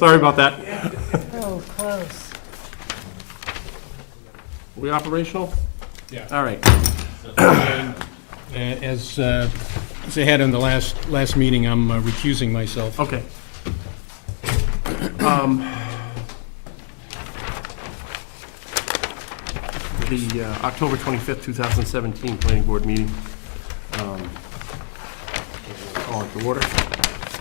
Sorry about that. Oh, close. We operational? Yeah. All right. And as I had in the last meeting, I'm recusing myself. Okay. The October 25th, 2017 Planning Board meeting. Call it to order.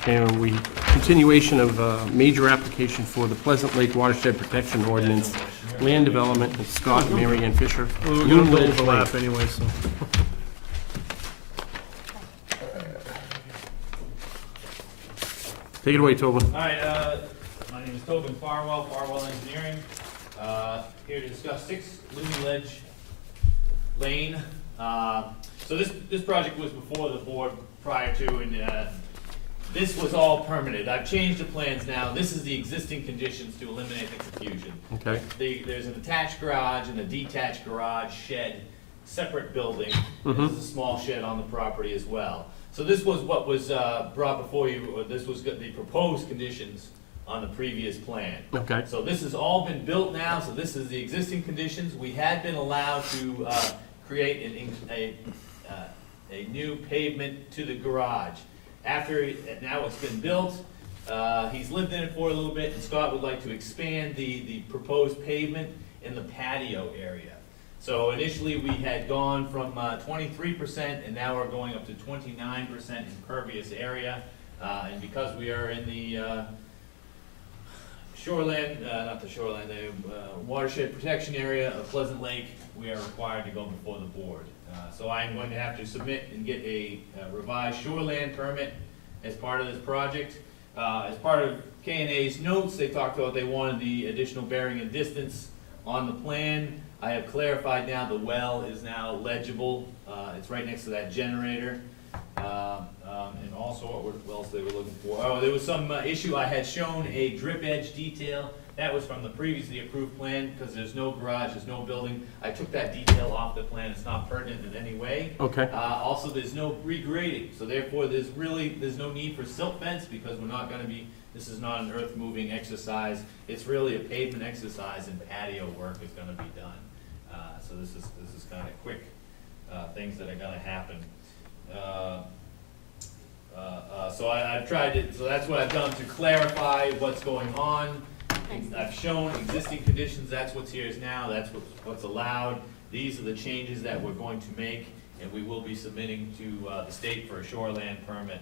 And we, continuation of major application for the Pleasant Lake Watershed Protection Ordinance, land development with Scott and Mary Ann Fisher. We're Loon gonna Ledge overlap Lane. anyway, so. Take it away, Tobin. All right, my name is Tobin Farwell, Farwell Engineering, here to discuss 6 Looney Ledge Lane. So this project was before the board prior to, and this was all permitted. I've changed the plans now. This is the existing conditions to eliminate the confusion. Okay. There's an attached garage and a detached garage shed, separate building. Mm-hmm. There's a small shed on the property as well. So this was what was brought before you, or this was the proposed conditions on the previous plan. Okay. So this has all been built now, so this is the existing conditions. We had been allowed to create a new pavement to the garage. After, now it's been built, he's lived in it for a little bit, and Scott would like to expand the proposed pavement in the patio area. So initially, we had gone from 23%, and now we're going up to 29% impervious area. And because we are in the shoreland, not the shoreland, the watershed protection area of Pleasant Lake, we are required to go before the board. So I'm going to have to submit and get a revised shoreland permit as part of this project. As part of K&A's notes, they talked about they wanted the additional bearing and distance on the plan. I have clarified now the well is now legible. It's right next to that generator. And also, what else they were looking for? Oh, there was some issue. I had shown a drip edge detail. That was from the previously approved plan, because there's no garage, there's no building. I took that detail off the plan. It's not pertinent in any way. Okay. Also, there's no regrading, so therefore, there's no need for silt fence, because we're not gonna be, this is not an earth moving exercise. It's really a pavement exercise, and patio work is gonna be done. So this is kind of quick things that are gonna happen. So I've tried to, so that's what I've done to clarify what's going on. I've shown existing conditions, that's what's here is now, that's what's allowed. These are the changes that we're going to make, and we will be submitting to the state for a shoreland permit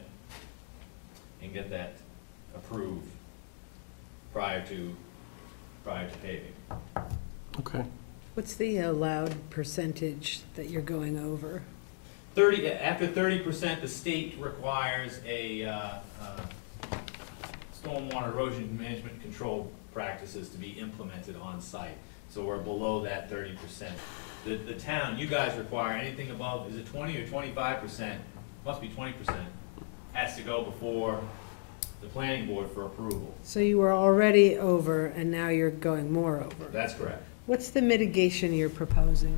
and get that approved prior to paving. Okay. What's the allowed percentage that you're going over? After 30%, the state requires a stormwater erosion management control practices to be implemented on site. So we're below that 30%. The town, you guys require anything above, is it 20 or 25%? Must be 20%. Has to go before the planning board for approval. So you were already over, and now you're going more over. That's correct. What's the mitigation you're proposing?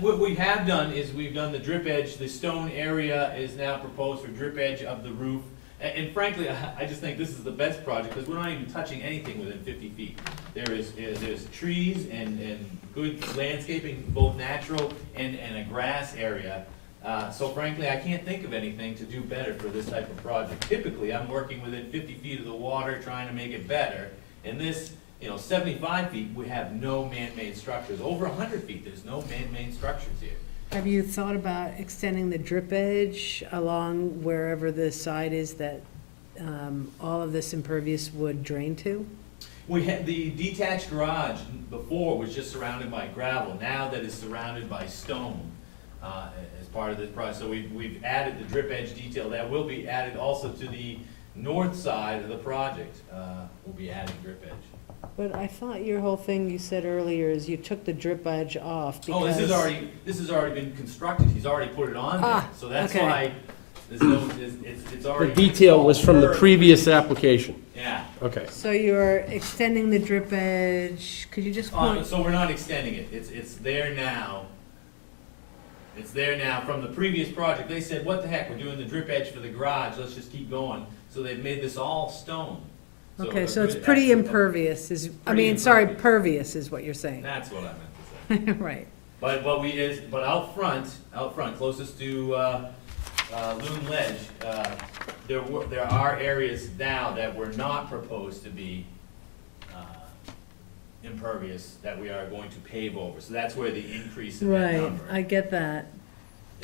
What we have done is we've done the drip edge. The stone area is now proposed for drip edge of the roof. And frankly, I just think this is the best project, because we're not even touching anything within 50 feet. There's trees and good landscaping, both natural and a grass area. So frankly, I can't think of anything to do better for this type of project. Typically, I'm working within 50 feet of the water, trying to make it better. And this, 75 feet, we have no man-made structures. Over 100 feet, there's no man-made structures here. Have you thought about extending the drip edge along wherever the side is that all of this impervious would drain to? We had the detached garage before was just surrounded by gravel. Now that is surrounded by stone as part of this project. So we've added the drip edge detail. That will be added also to the north side of the project. We'll be adding drip edge. But I thought your whole thing you said earlier is you took the drip edge off because... Oh, this has already been constructed. He's already put it on there. Ah, So that's okay. why it's The already. detail was from the previous application. Yeah. Okay. So you're extending the drip edge, could you just point? So we're not extending it. It's there now. It's there now. From the previous project, they said, what the heck, we're doing the drip edge for the garage, let's just keep going. So they've made this all stone. Okay, so it's pretty impervious is, sorry, pervious is what you're saying. That's what I meant to say. Right. But but out front, closest to, Loon Ledge, there are areas now that were not proposed to be, impervious that we are going to pave over. So that's where the increase in that Right, number I get that.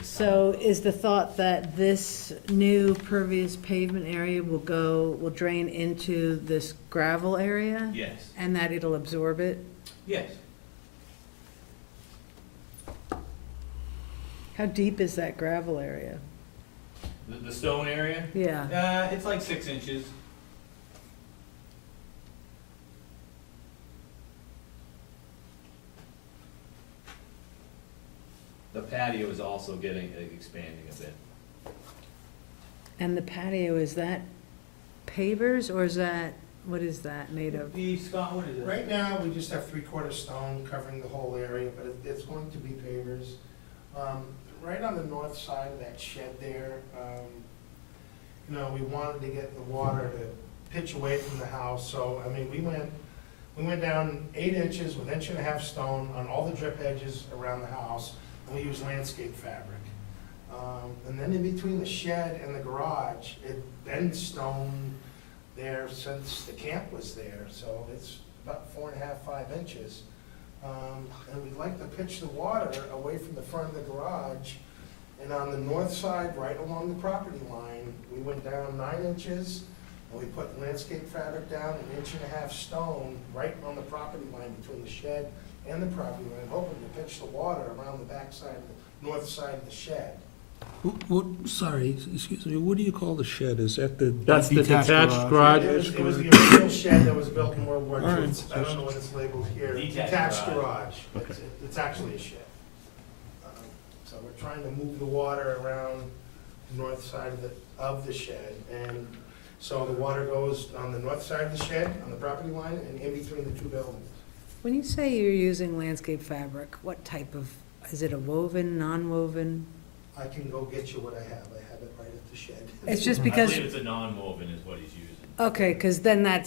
is So is the thought that this new pervious pavement area will drain into this gravel area? coming. Yes, And that it'll absorb it? yes. How deep is that gravel area? The stone area, Yeah, it's like 6 inches. The patio is also expanding a bit. and the patio, is that pavers or is that, what is that made of? Scott, what is it? Right now, we just have three-quarter stone covering the whole area, but it's going to be pavers. Right on the north side of that shed there, you know, we wanted to get the water to pitch away from the house, so, I mean, we went down 8 inches with 1.5 inch stone on all the drip edges around the house, and we used landscape fabric. And then in between the shed and the garage, it been stone there since the camp was there, so it's about 4.5, 5 inches. And we'd like to pitch the water away from the front of the garage. And on the north side, right along the property line, we went down 9 inches, and we put landscape fabric down, 1.5 inch stone, right on the property line between the shed and the property line, hoping to pitch the water around the back side, the north side of the shed. Sorry, excuse me, what do you call the shed? Is that the? That's the Detached detached garage. garage. It was the original shed that was built in World War II. All right. It's- I don't know what it's labeled here. Detached garage. Garage. Okay. It's actually a shed. So we're trying to move the water around the north side of the shed. And so the water goes on the north side of the shed, on the property line, and in between the two buildings. When you say you're using landscape fabric, what type of, is it a woven, non-woven? I can go get you what I have. I have it right at the shed. It's just I because, believe it's a non-woven is what he's using, okay, because then that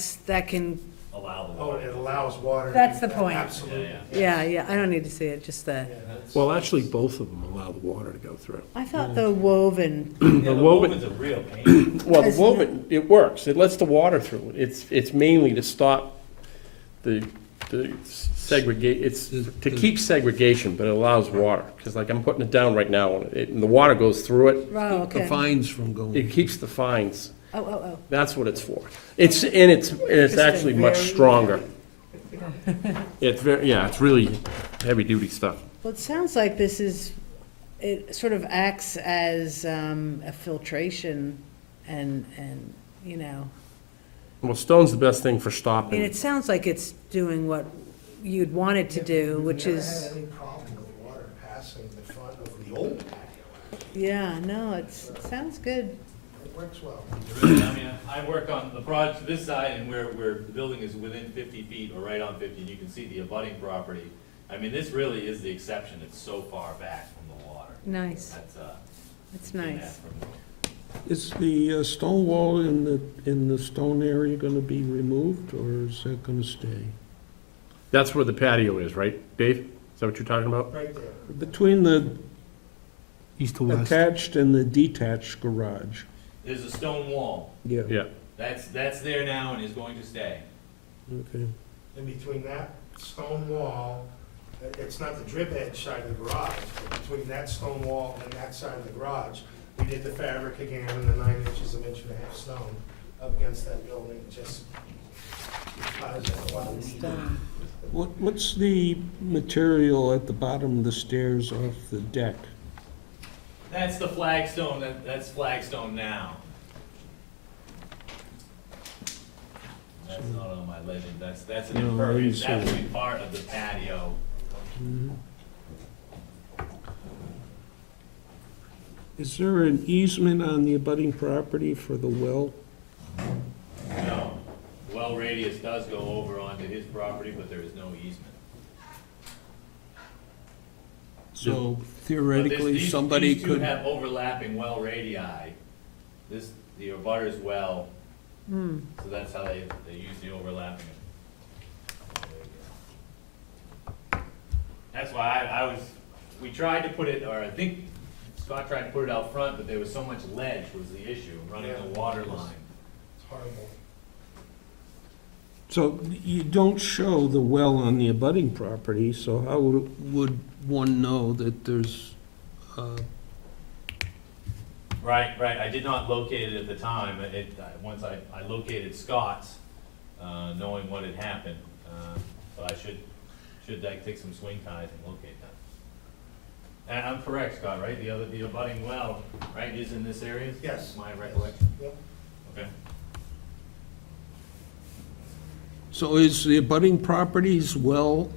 can, allow the Oh, water. it allows water. to That's be- the point. Absolutely. Yeah, yeah, I don't need to see it, just the, Yeah, that's- Well, actually, both of them allow the water to go through. I thought the woven, Yeah, The the woven- woven's a real pain. Well, the Isn't woven, it works, it lets the water through. It's mainly to stop the segregate, it's to keep segregation, but it allows water. Because like I'm putting it down right now, and the water goes through it, oh, The okay. fines from it going. keeps the fines. Oh, That's what it's for. It's actually much stronger. It's very, yeah, it's really heavy-duty stuff. well, it sounds like it sort of acts as a filtration and, you know, Well, stone's the best thing for I mean, stopping. it sounds like it's doing what you'd want it to do, which We've is, never had any problem with water passing the front of the old patio. yeah, no, it sounds good. It works well. Really, I mean, I work on the project, this side, and where the building is within 50 feet, or right on 50, and you can see the abutting property. I mean, this really is the exception, it's so far back from the water. Nice, That's, it's seen that nice. from- Is the stone wall in the stone area gonna be removed, or is that gonna stay? That's where the patio is, right, Dave? Is that what you're talking about? Right there. Between the East to west. attached and the detached garage? There's a stone wall, Yeah. Yeah. that's there now and is going to stay. Okay. In between that stone wall, it's not the drip edge side of the garage, but between that stone wall and that side of the garage, we did the fabric again and the 9 inches, 1.5 inch stone up against that building, just because of a lot of need. Stone. What's the material at the bottom of the stairs off the deck? That's the flagstone, that's flagstone now. That's not on my legend, that's an No, I impervious, didn't that see would be part of the patio. Is there an easement on the abutting property for the well? No, well radius does go over onto his property, but there is no easement. So But theoretically, somebody These two could, have overlapping well radii. The abutter's well So that's how they use the overlapping. That's why we tried to put it, or I think Scott tried to put it out front, but there was so much ledge was the issue, running the water line. It's horrible. So you don't show the well on the abutting property, so how would one know that there's, Right, I did not locate it at the time, once I located Scott's, knowing what had happened, but I should like take some swing ties and locate that. And I'm correct, Scott, right, the abutting well, right, is in this area? Yes. My recollection, Yep. okay. so is the abutting properties well,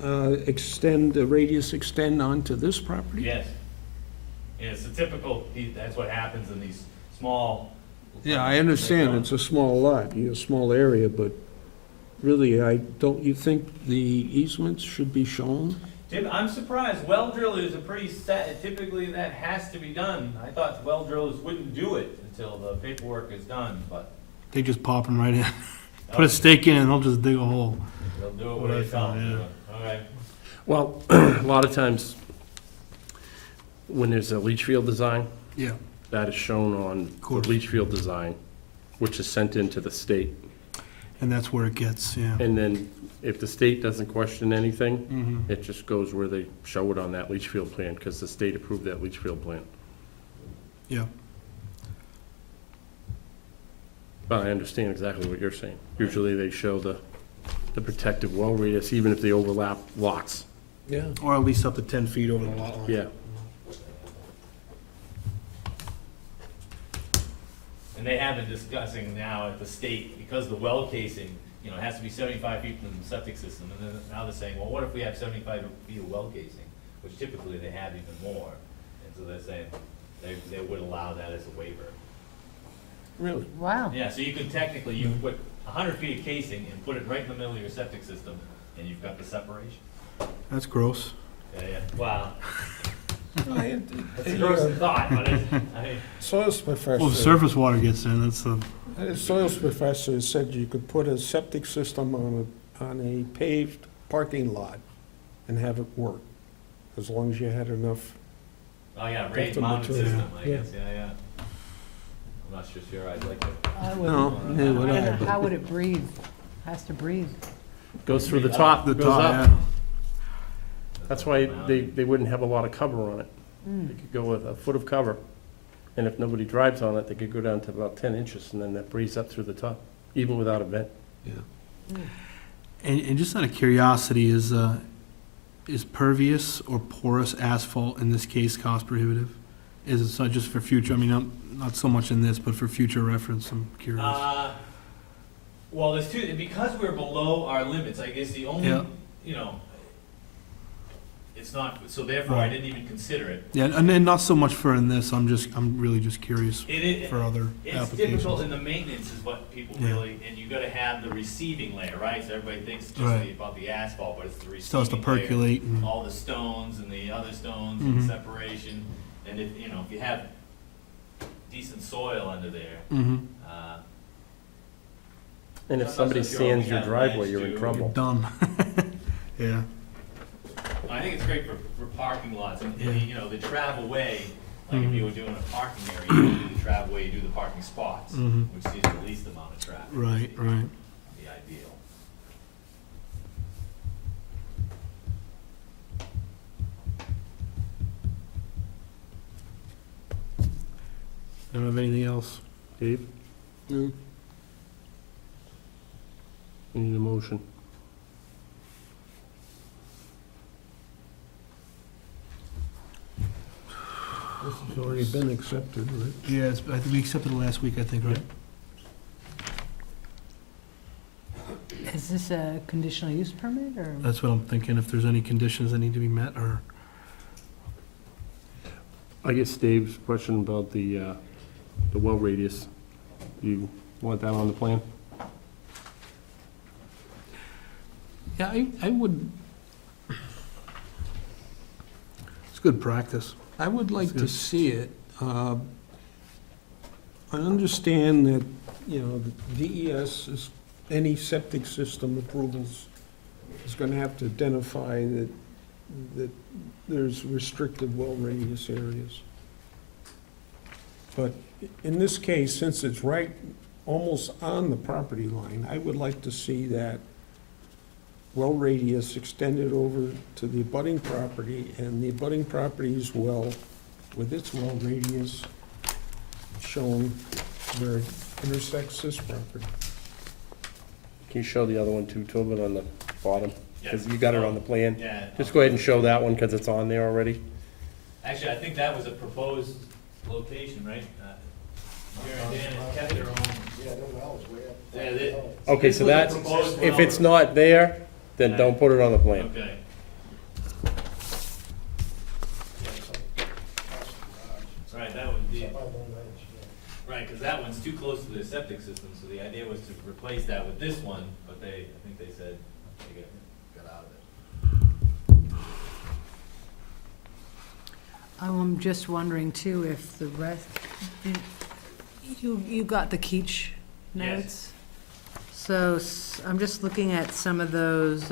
the radius extend onto this property? Yes. Yeah, it's a typical, that's what happens in these small. Yeah, I understand, it's a small lot, a small area, but really, don't you think the easements should be shown? Tim, I'm surprised, well drillers are pretty set, typically that has to be done. I thought well drillers wouldn't do it until the paperwork is done, but They just pop them right in. Put a stake in and they'll just dig a hole. they'll do it What when I they tell found, them. Okay. Well, a lot of times, when there's a leach field design, Yeah. that is shown on the course. leach field design, which is sent into the state. And that's where it gets, yeah. And then if the state doesn't question anything, Mhm. it just goes where they show it on that leach field plan, because the state approved that leach field plan. Yeah. But I understand exactly what you're saying. Usually they show the protective well radius, even if they overlap lots. Yeah. Or at least up to 10 feet over the lot line. Yeah. And they have been discussing now at the state, because the well casing, you know, has to be 75 feet from the septic system, and then now they're saying, well, what if we have 75 feet of well casing, which typically they have even more, and so they're saying they would allow that as a waiver. Really? Wow. Yeah, so you could technically, you can put 100 feet of casing and put it right in the middle of your septic system, and you've got the separation. That's gross. Yeah, wow, I- that's a gross thought, but Soils Well, if professor, surface water gets in, that's the, a soils professor said you could put a septic system on a paved parking lot and have it work, as long as you had enough. oh yeah, That's raised the mounted material. system, I Yeah. guess, yeah. I'm not sure I'd like to. I No, wouldn't- neither would I I, don't know, but- how would it breathe? Has to breathe. Goes through the top, the goes top, up. yeah. That's why they wouldn't have a lot of cover on it. They could go with a foot of cover, and if nobody drives on it, they could go down to about 10 inches, and then that breathes up through the top, even without a vent. And just out of curiosity, is pervious or porous asphalt in this case cost prohibitive? Is it so just for future, I mean, not so much in this, but for future reference, I'm curious. Well, there's two, because we're below our limits, I guess the only, Yeah. you know, it's not, so therefore I Right. didn't even consider it. Yeah, and then not so much for in this, I'm really just curious It, for other it's applications. difficult in the maintenance is what people Yeah. really, and you gotta have the receiving layer, right? So everybody thinks just Right. about the asphalt, but it's the receiving Still has to layer. percolate and, All the stones and the other stones and Mhm. separation, and if, you know, if you have decent soil under there, mhm, And if I'm not somebody so sure we sands your have driveway, ledge you're in too. trouble. done. Yeah, I think it's great for parking lots, and, Yeah. you know, the travel way, like if Mhm. you were doing a parking area, you don't do the travel way, you do the parking spots, mhm, which sees the least amount of traffic. right, right. The ideal. I don't have anything else. Dave, No. we need a motion. This has already been accepted, right? Yes, I think we accepted it last week, I think, right? Is this a conditional use permit, or? That's what I'm thinking, if there's any conditions that need to be met, or, I guess Dave's question about the well radius, you want that on the plan? yeah, I would, it's good practice. I would like That's to good. see it. I understand that you know, the DES is, any septic system approvals is gonna have to identify that there's restricted well radius areas. But in this case, since it's right, almost on the property line, I would like to see that well radius extended over to the abutting property, and the abutting property's well, with its well radius shown where it intersects this property. Can you show the other one too, Tobin, on the bottom? Because Yeah. you got it on the plan. Yeah. Just go ahead and show that one, because it's on there already. Actually, I think that was a proposed location, right? Mary and Dan had kept their own. Yeah, the well's way up. Yeah, they- Okay, This so was a that's, proposed if well. it's not there, then don't put it on the plan. Okay. Yeah, it's like past the garage. Right, that would be, It's up on the ledge, yeah. right, because that one's too close to the septic system, so the idea was to replace that with this one, but they, I think they said they got out of it. I'm just wondering too if the rest, you got the Keach Yes. notes? So I'm just looking at some of those,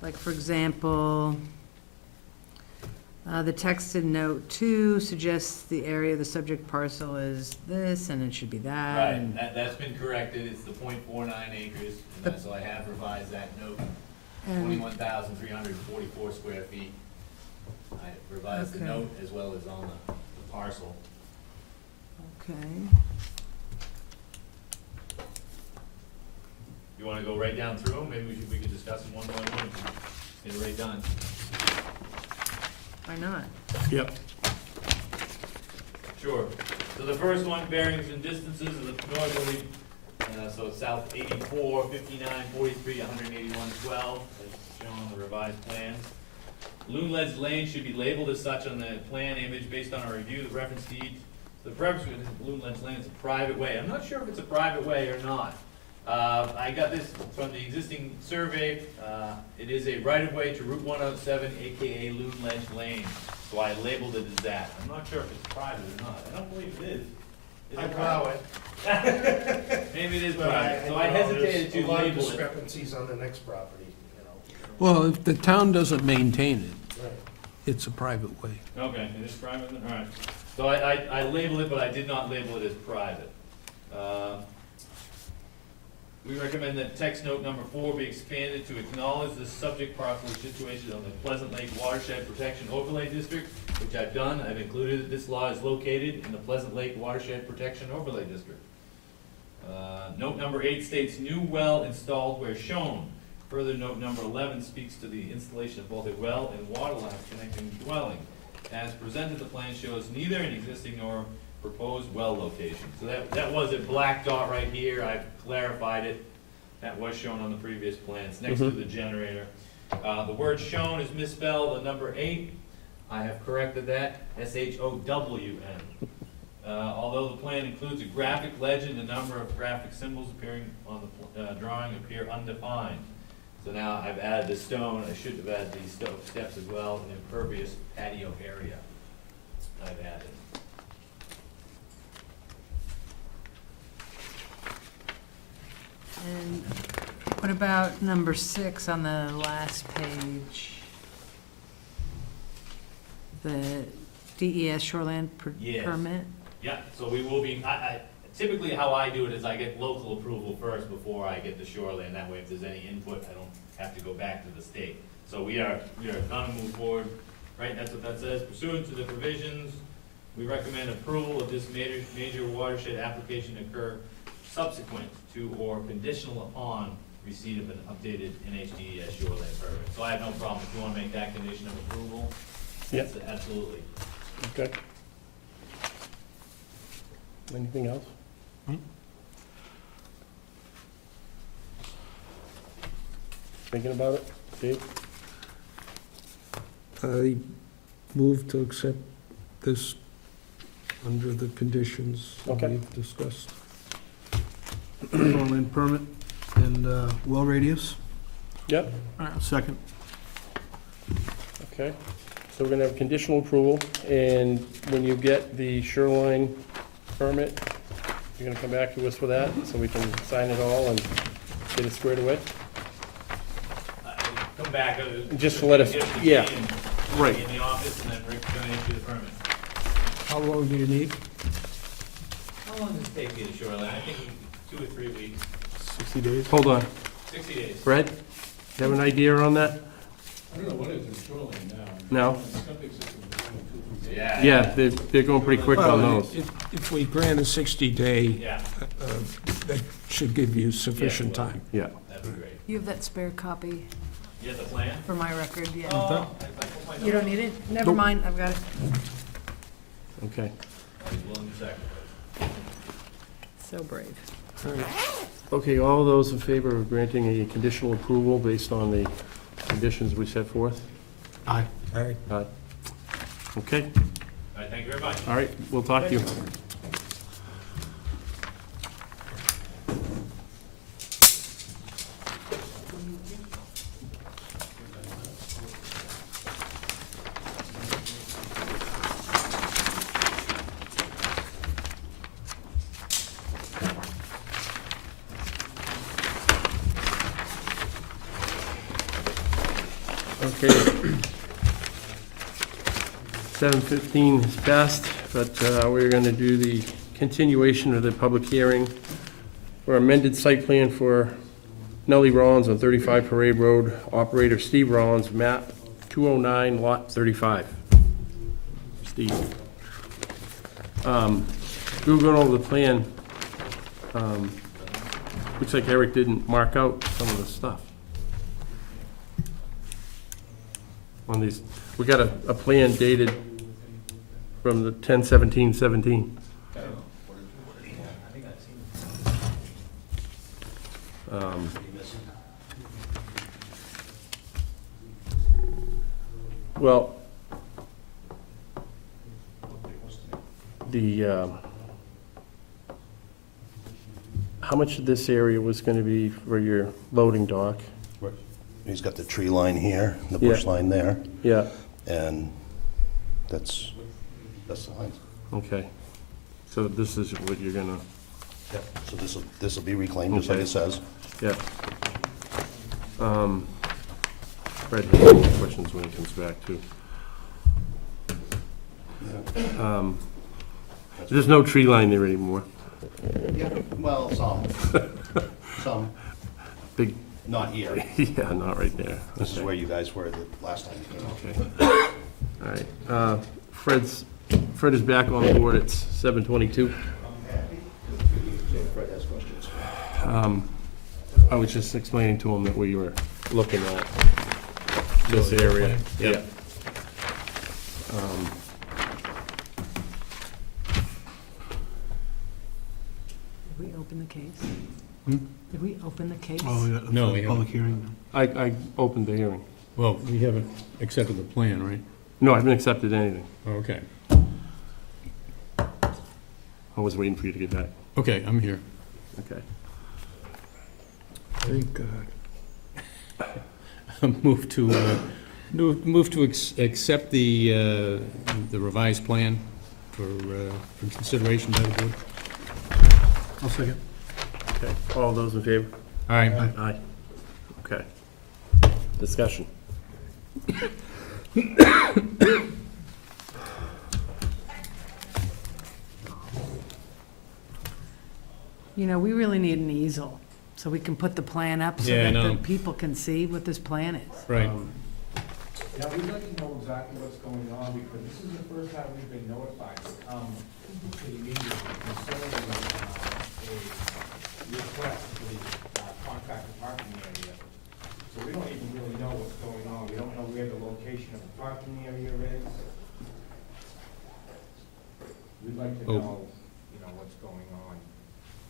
like for example, the text in note 2 suggests the area of the subject parcel is this and it should be that. Right, and- that's been corrected, it's the 0.49 acres, and so I have revised that note, and- 21,344 square feet. I revised the Okay. note as well as on the parcel. Okay. You wanna go right down through them, maybe we could discuss them one by one, get it right done. Why not? Yep. Sure. So the first one, bearings and distances of the northerly, so it's south 84, 59, 43, 181, 12, as shown on the revised plans. Loon Ledge Lane should be labeled as such on the plan image based on our review of the reference deed. The preference with Loon Ledge Lane is a private way. I'm not sure if it's a private way or not. I got this from the existing survey. It is a right-of-way to Route 107, AKA Loon Ledge Lane. So I labeled it as that. I'm not sure if it's private or not. I don't believe it is. Is I it plow private? it. Maybe it is But private. So I you know, hesitated there's to a lot of label it. discrepancies on the next property, you know. Well, if the town doesn't maintain it, Right. it's a private way. Okay, it is private, then? All right. So I labeled it, but I did not label it as private. We recommend that text note number 4 be expanded to acknowledge the subject parcel is situated on the Pleasant Lake Watershed Protection Overlay District, which I've done. I've included that this lot is located in the Pleasant Lake Watershed Protection Overlay District. Note number 8 states new well installed where shown. Further, note number 11 speaks to the installation of both a well and water lines connecting the dwelling. As presented, the plan shows neither an existing nor proposed well location. So that was a black dot right here, I've clarified it. That was shown on the previous plans, next to the generator. The word shown is misspelled, the number 8, I have corrected that, S-H-O-W-N. Although the plan includes a graphic legend, the number of graphic symbols appearing on the drawing appear undefined. So now I've added the stone, I should have added these steps as well, an impervious patio area I've added. And what about number 6 on the last page? The DES shoreline Yes. permit? Yeah, so we will be, typically how I do it is I get local approval first before I get the shoreline, that way if there's any input, I don't have to go back to the state. So we are gonna move forward, right, that's what that says, pursuant to the provisions, we recommend approval of this major watershed application to occur subsequent to or conditional upon receipt of an updated NHDES shoreline permit. So I have no problem, if you wanna make that condition of approval, Yep. that's absolutely. Okay. Anything else? Thinking about it, Dave? I move to accept this under the conditions that Okay. we've discussed. Shoreline permit and well radius. Yep. Second. Okay, so we're gonna have conditional approval, and when you get the shoreline permit You're gonna come back to us with that, so we can sign it all and get it squared away? Come back. Just to let us- if the yeah, key and right. In the office, and then Rick's gonna issue the permit. How long do you need? How long does it take you to shoreline? I think 2 or 3 weeks, 60 days? Hold on, 60 days. Fred, you have an idea on that? I don't know what is in shoreline now. No? Septic system is between 2 and 3 days. Yeah. Yeah, they're going pretty quick on Well, those. if we grant a 60-day, Yeah, that should give you sufficient Yeah, well- time. Yeah, that'd be great. You have that spare copy You have the plan? for my record, yeah. Oh, I put my You don't notes. need it? Never mind, I've got it. okay. I was willing to sacrifice. So brave. Okay, all those in favor of granting a conditional approval based on the conditions we set forth? Aye. Aye. Okay, All right, thank you very much. all right, we'll talk to you. Okay. 7:15 is best, but we're going to do the continuation of the public hearing for amended site plan for Nellie Rollins on 35 Parade Road, operator Steve Rollins, map 209, lot 35. Steve. We were going over the plan. Looks like Eric didn't mark out some of the stuff on these. We got a plan dated from the 10/17/17. Well, how much of this area was gonna be for your loading dock? He's got the tree line here, the bush Yeah. line there, Yeah, and that's the lines. okay. So this is what you're gonna, So this'll be reclaimed, just like Okay. it says. yeah. Fred has any questions when he comes back, too. There's no tree line there anymore. Well, some, Big, not here. yeah, not right there. This is Okay. where you guys were the last time you came out. Okay. All right. Fred is back on board at 7:22. Fred has questions. I was just explaining to him that we were looking at this area. Yeah. Did we open the case? Hmm? Did we open the case? Oh, yeah, No, for we the public hearing. I opened the hearing. Well, we haven't accepted the plan, right? No, I haven't accepted anything. Okay. I was waiting for you to get back. Okay, I'm here. Okay. Thank God. Move to accept the revised plan for consideration by the board. I'll second. Okay. All those in favor? All right. Aye. Okay. Discussion. You know, we really need an easel, so we can put the plan up so Yeah, I that the know. people can see what this plan is. Right. Yeah, we'd like to know exactly what's going on, because this is the first time we've been notified to come to the meeting concerning a request for the contractor parking area. So we don't even really know what's going on, we don't know where the location of the parking area is. We'd like to Oh. know, you know, what's going on.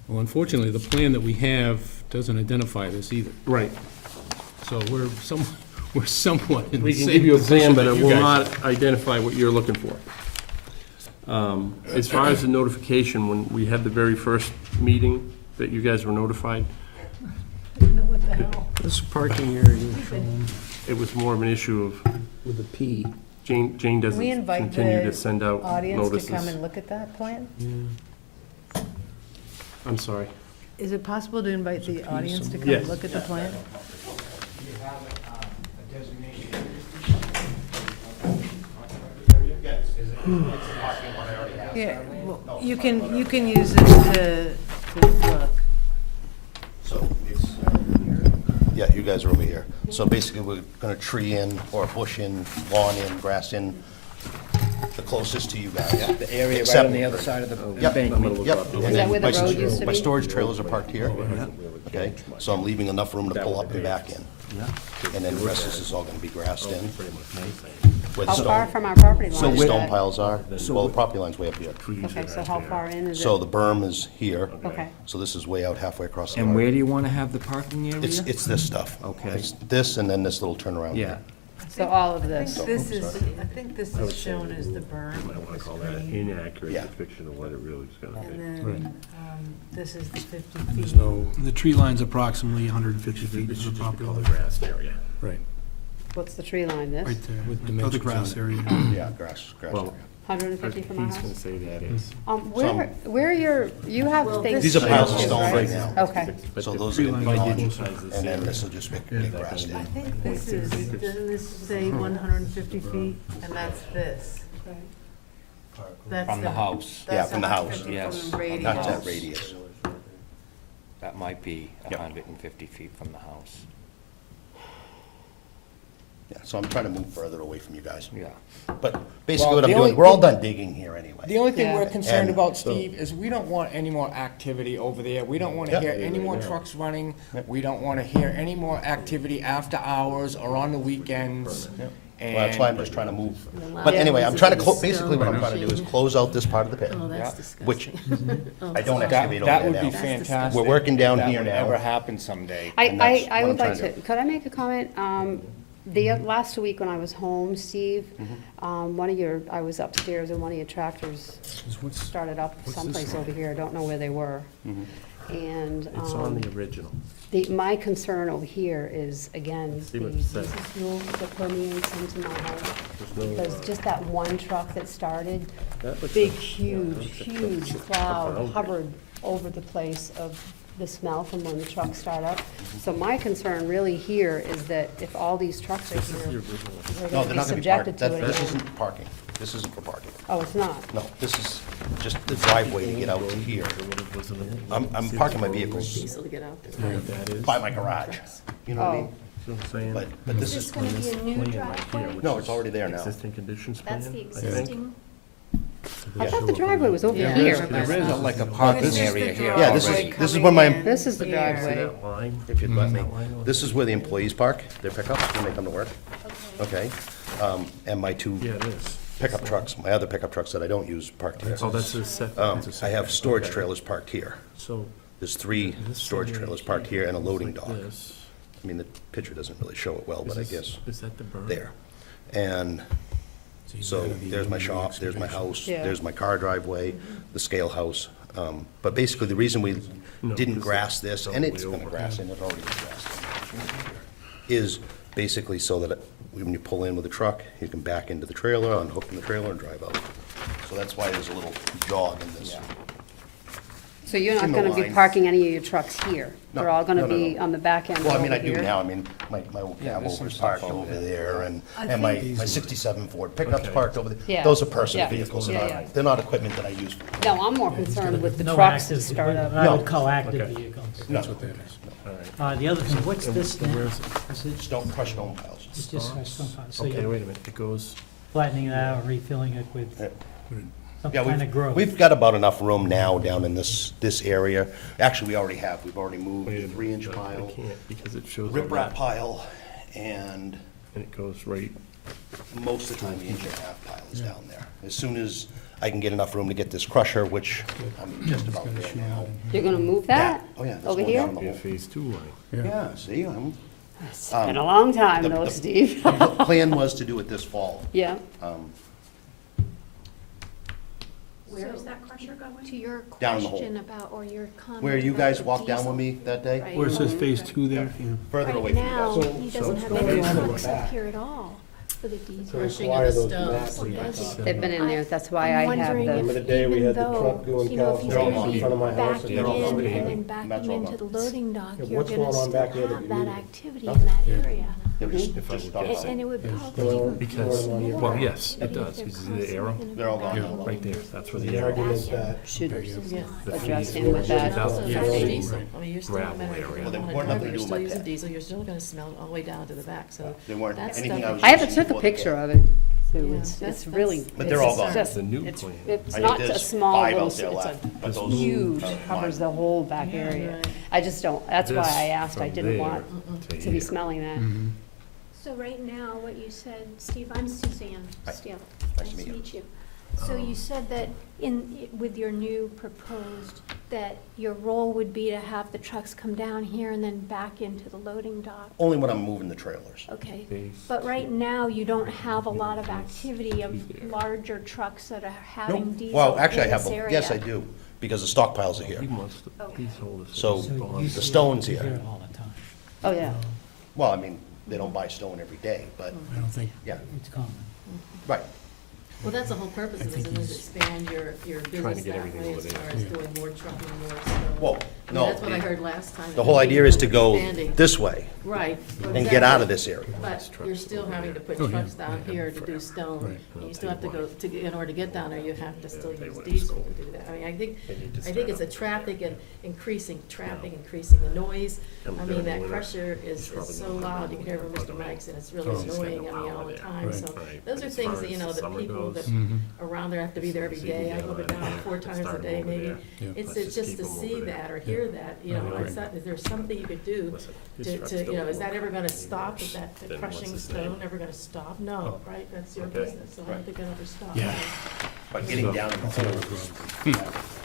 Well, unfortunately, the plan that we have doesn't identify this either. Right. So we're somewhat in the We same can give you a position plan, but that it you will guys not identify what you're looking for. As far as the notification, when we had the very first meeting that you guys were notified, What the hell? This parking area shown it was more of an issue of with a P. Jane Can doesn't we invite continue the to send out audience to notices. come and look at that plan? I'm sorry. Is it possible to invite the audience to come Yes. look at the plan? Do you have a designation? Yes. Is it, Hmm. it's the parking lot I already have. Yeah, well, you can use it to look. So it's, yeah, you guys are over here. So basically, we're gonna tree in, or bush in, lawn in, grass in, the closest to you guys. The area right Except- on the other side of the Yep, embankment. yep. Is And that then where the my- road used to My be? storage trailers are parked here, okay? So I'm leaving enough room to pull up and back in. And then the rest of this is all gonna be grassed in. Where the How far stone, from our property so line the is stone that? piles are, well, the property line's way up here. Okay, so how far in is it? So the berm is here. Okay. So this is way out halfway across the And yard. where do you want to have the parking area? It's this stuff. Okay. It's this and then this little turnaround. Yeah. So all of I this? think this is, I think this is shown as the berm, the screen, inaccurate Yeah. depiction of what it really is gonna and be. then, this is the 50 There's feet. no, The tree line's approximately 150 feet it to should the just be property called line. the grass area. Right. What's the tree line, this? Right there, With or the dimensions grass on area. Yeah, grass Well, area. 150 from our He's gonna house? say that is. Where are your, you have Well, things. These are piles of too, stone right now. Okay. But So the those tree are gonna be line gone, digitizes and then the- this will just get grassed I in. think this is, doesn't this say 150 feet? And that's this. That's From the house. Yeah, That's from the house, 150 yes. from radius. Not that radius. That might be Yep. 150 feet from the house. Yeah, so I'm trying to move further away from you guys. Yeah. But basically Well, what I'm the doing, only we're all thing- done digging here anyway. The only thing Yeah. we're concerned And about, so- Steve, is we don't want any more activity over there. We don't want to Yep. hear any more trucks running. We don't want to hear any more activity after hours or on the weekends. Yep. Well, that's why I'm And just trying to move. Yeah. But anyway, I'm trying to, This is basically what I'm trying to do is close out this part of the pit, Oh, Yeah. that's disgusting. which I don't that, excavate that over would be there now. fantastic. We're working down if here That now. would ever happen someday. And that's I what would I'm like trying to, to- could I make a comment? Last week when I was home, Steve, I was upstairs and one of your tractors started up someplace over here, I don't know where they were. And, It's on the original. my concern over here is, again, See the what it diesel says. fuel that permeates into my home. There's no, Because just that one truck that started, that looks big, like- huge, looks like huge a cloud boundary. hovered over the place of the smell from when the trucks start up. So my concern really here is that if all these trucks are This is the here, original. we're No, gonna they're be not gonna be subjected parked. to it This again. isn't parking. This isn't for parking. Oh, it's not? No, this is just the driveway to get out to here. I'm parking my vehicles Diesel to get out there. That is. by my garage, you know what I mean? Oh, See what I'm saying? But this Is is, this gonna be a new Plan right here, driveway? which no, is it's already there now. Existing conditions plan, That's the I think. existing, I thought the driveway was over Yeah. here. There is like a This parking is the area here Yeah, this is- driveway this is coming where my- in This is the here. driveway. That line, If you'd let me. that line. This is where the employees park, their pickups when they come to work, okay? And my two Yeah, it is. pickup trucks, my other pickup trucks that I don't use parked here. Oh, that's a set. that's a I have setback. storage Okay. trailers parked here. So. There's three this storage area trailers parked here and a loading like dock. this. I mean, the picture doesn't really show it well, Is but I this- guess Is that the berm? there. And so there's my shop, there's my house, Yeah. there's my car driveway, the scale house. But basically, the reason we No, didn't this is grass this, and all the it's way been over. grass, and it already was grassed, is basically so that when you pull in with a truck, you can back into the trailer, unhook from the trailer, and drive out. So that's why there's a little jog in this. So you're It's not in the gonna be line. parking any of your trucks here? No, They're all gonna no, no, be no. on the back end Well, I over mean, I do here? now, I mean, my old Yeah, cab there's over some is stuff parked over over there. there, and I my think- 67 Ford pickup's Okay. parked over there. Yeah. Those are personal Yeah. vehicles, Yeah, yeah. they're not equipment that I use. No, I'm more concerned with the No trucks that active, start up. I No. would call active Okay. vehicles. No, The other thing, what's this now? Where is it? Is it stone, crushed stone piles. it's just stone piles? So Okay, you're wait a minute, it goes, flattening it out, refilling it with Yeah. some Yeah, kind of growth? we've got about enough room now down in this area. Actually, we already have, we've already moved wait a the minute. 3-inch I pile, can't, because it shows. all riprap that, pile, and And it goes right, most of the time the 1.5-inch pile is down there. As soon as I can get enough room to get this crusher, which I'm just about there now. You're gonna move that? Oh, yeah, that's Over going here? down the be a whole. phase 2 line. Yeah, see, I'm, It's been a long time the- though, the- Steve. the plan was to do it this fall. Yeah. Where is that crusher going? To your Down the hole. question about, or your comment Where you about guys the walked down diesel. with me that day? Right. Where it says phase 2 there, yeah. Further away Right from you now, guys. he doesn't have any trucks up here at all. for the diesel. Crushing of the stone. They've been in there, that's why I I'm have wondering the. if the day we even had the though, truck doing you know, if he's They're all gonna on be here. my house, backing they're all in on and here. then And backing that's all into the loading dock, Yeah, you're what's gonna going on still back there that have you that need? activity in that area. They're just stop And signs. it would Well, probably. Because, more, well, yes, but it if does. they're You see the constantly arrow? gonna be They're all gone backing now. Right there, into that's where The the arrow argument is. that Should The address feed him with that. Yeah. Well, you're still, no matter if you Well, they want to weren't nothing to do with my using pet. diesel, you're still gonna smell it all the way down to the back, so. They weren't That's anything I stuff- was I using took a before the picture pet. of it, too. Yeah, It's that's- really. But they're all it's gone. just- The new it's- plan. It's I not think a there's small 5 little, out there it's left, a but those huge, are covers mine. the whole back area. Right. I just don't, that's why This I asked, I from didn't there want to be here. smelling that. Mhm. So right now, what you said, Steve, I'm Suzanne Hi. Steele. Nice to meet you. So you said that with your new proposed, that your role would be to have the trucks come down here and then back into the loading dock? Only when I'm moving the trailers. Okay, Base. but right now, you don't have a lot of activity of larger trucks that are having Nope. diesel Well, actually, I in have this them. area. Yes, I do, because the stockpiles are He here. wants to, Okay. he's holding. So bonds. the stone's Hear here. it all the time. Oh, yeah. Well, I mean, they don't buy stone every day, but, I don't think yeah, it's common. right. Well, that's the whole purpose of this, is expand your Trying to business get that everything way over as there. far as doing more trucking, more stuff. Well, I mean, no, that's what I heard last time. the whole idea is to go Expanding. this way Right. and get out of this area. But you're still having to put Oh, yeah. trucks down Yeah, here to do forever. stone. Right. And you still have to go, in order to get down there, you have to still They use went diesel to to do that. I mean, I think They need to it's a start up. traffic and increasing the noise. Come I during mean, the that winter, crusher is probably so gonna loud, have you can hear it from more Mr. automatic. Mike's, and it's really Oh, he's annoying, got I no mean, all power the there. time, Right, so. right. Those But are as things far that, you as know, that summer people goes, that mhm. around there have to be there every See, we day. I got go it down right 4 times a Starting day, over maybe. there. Yeah. It's Let's just keep to them see over there. that or hear that, you know, Right. is there something you could do Listen, his to, truck's you still know, is that working. ever gonna stop? Is that the Then what's crushing his stone name? ever gonna stop? No, Oh. right? That's your Okay. business, so I don't think it'll ever stop. Yeah. But getting down in the holes,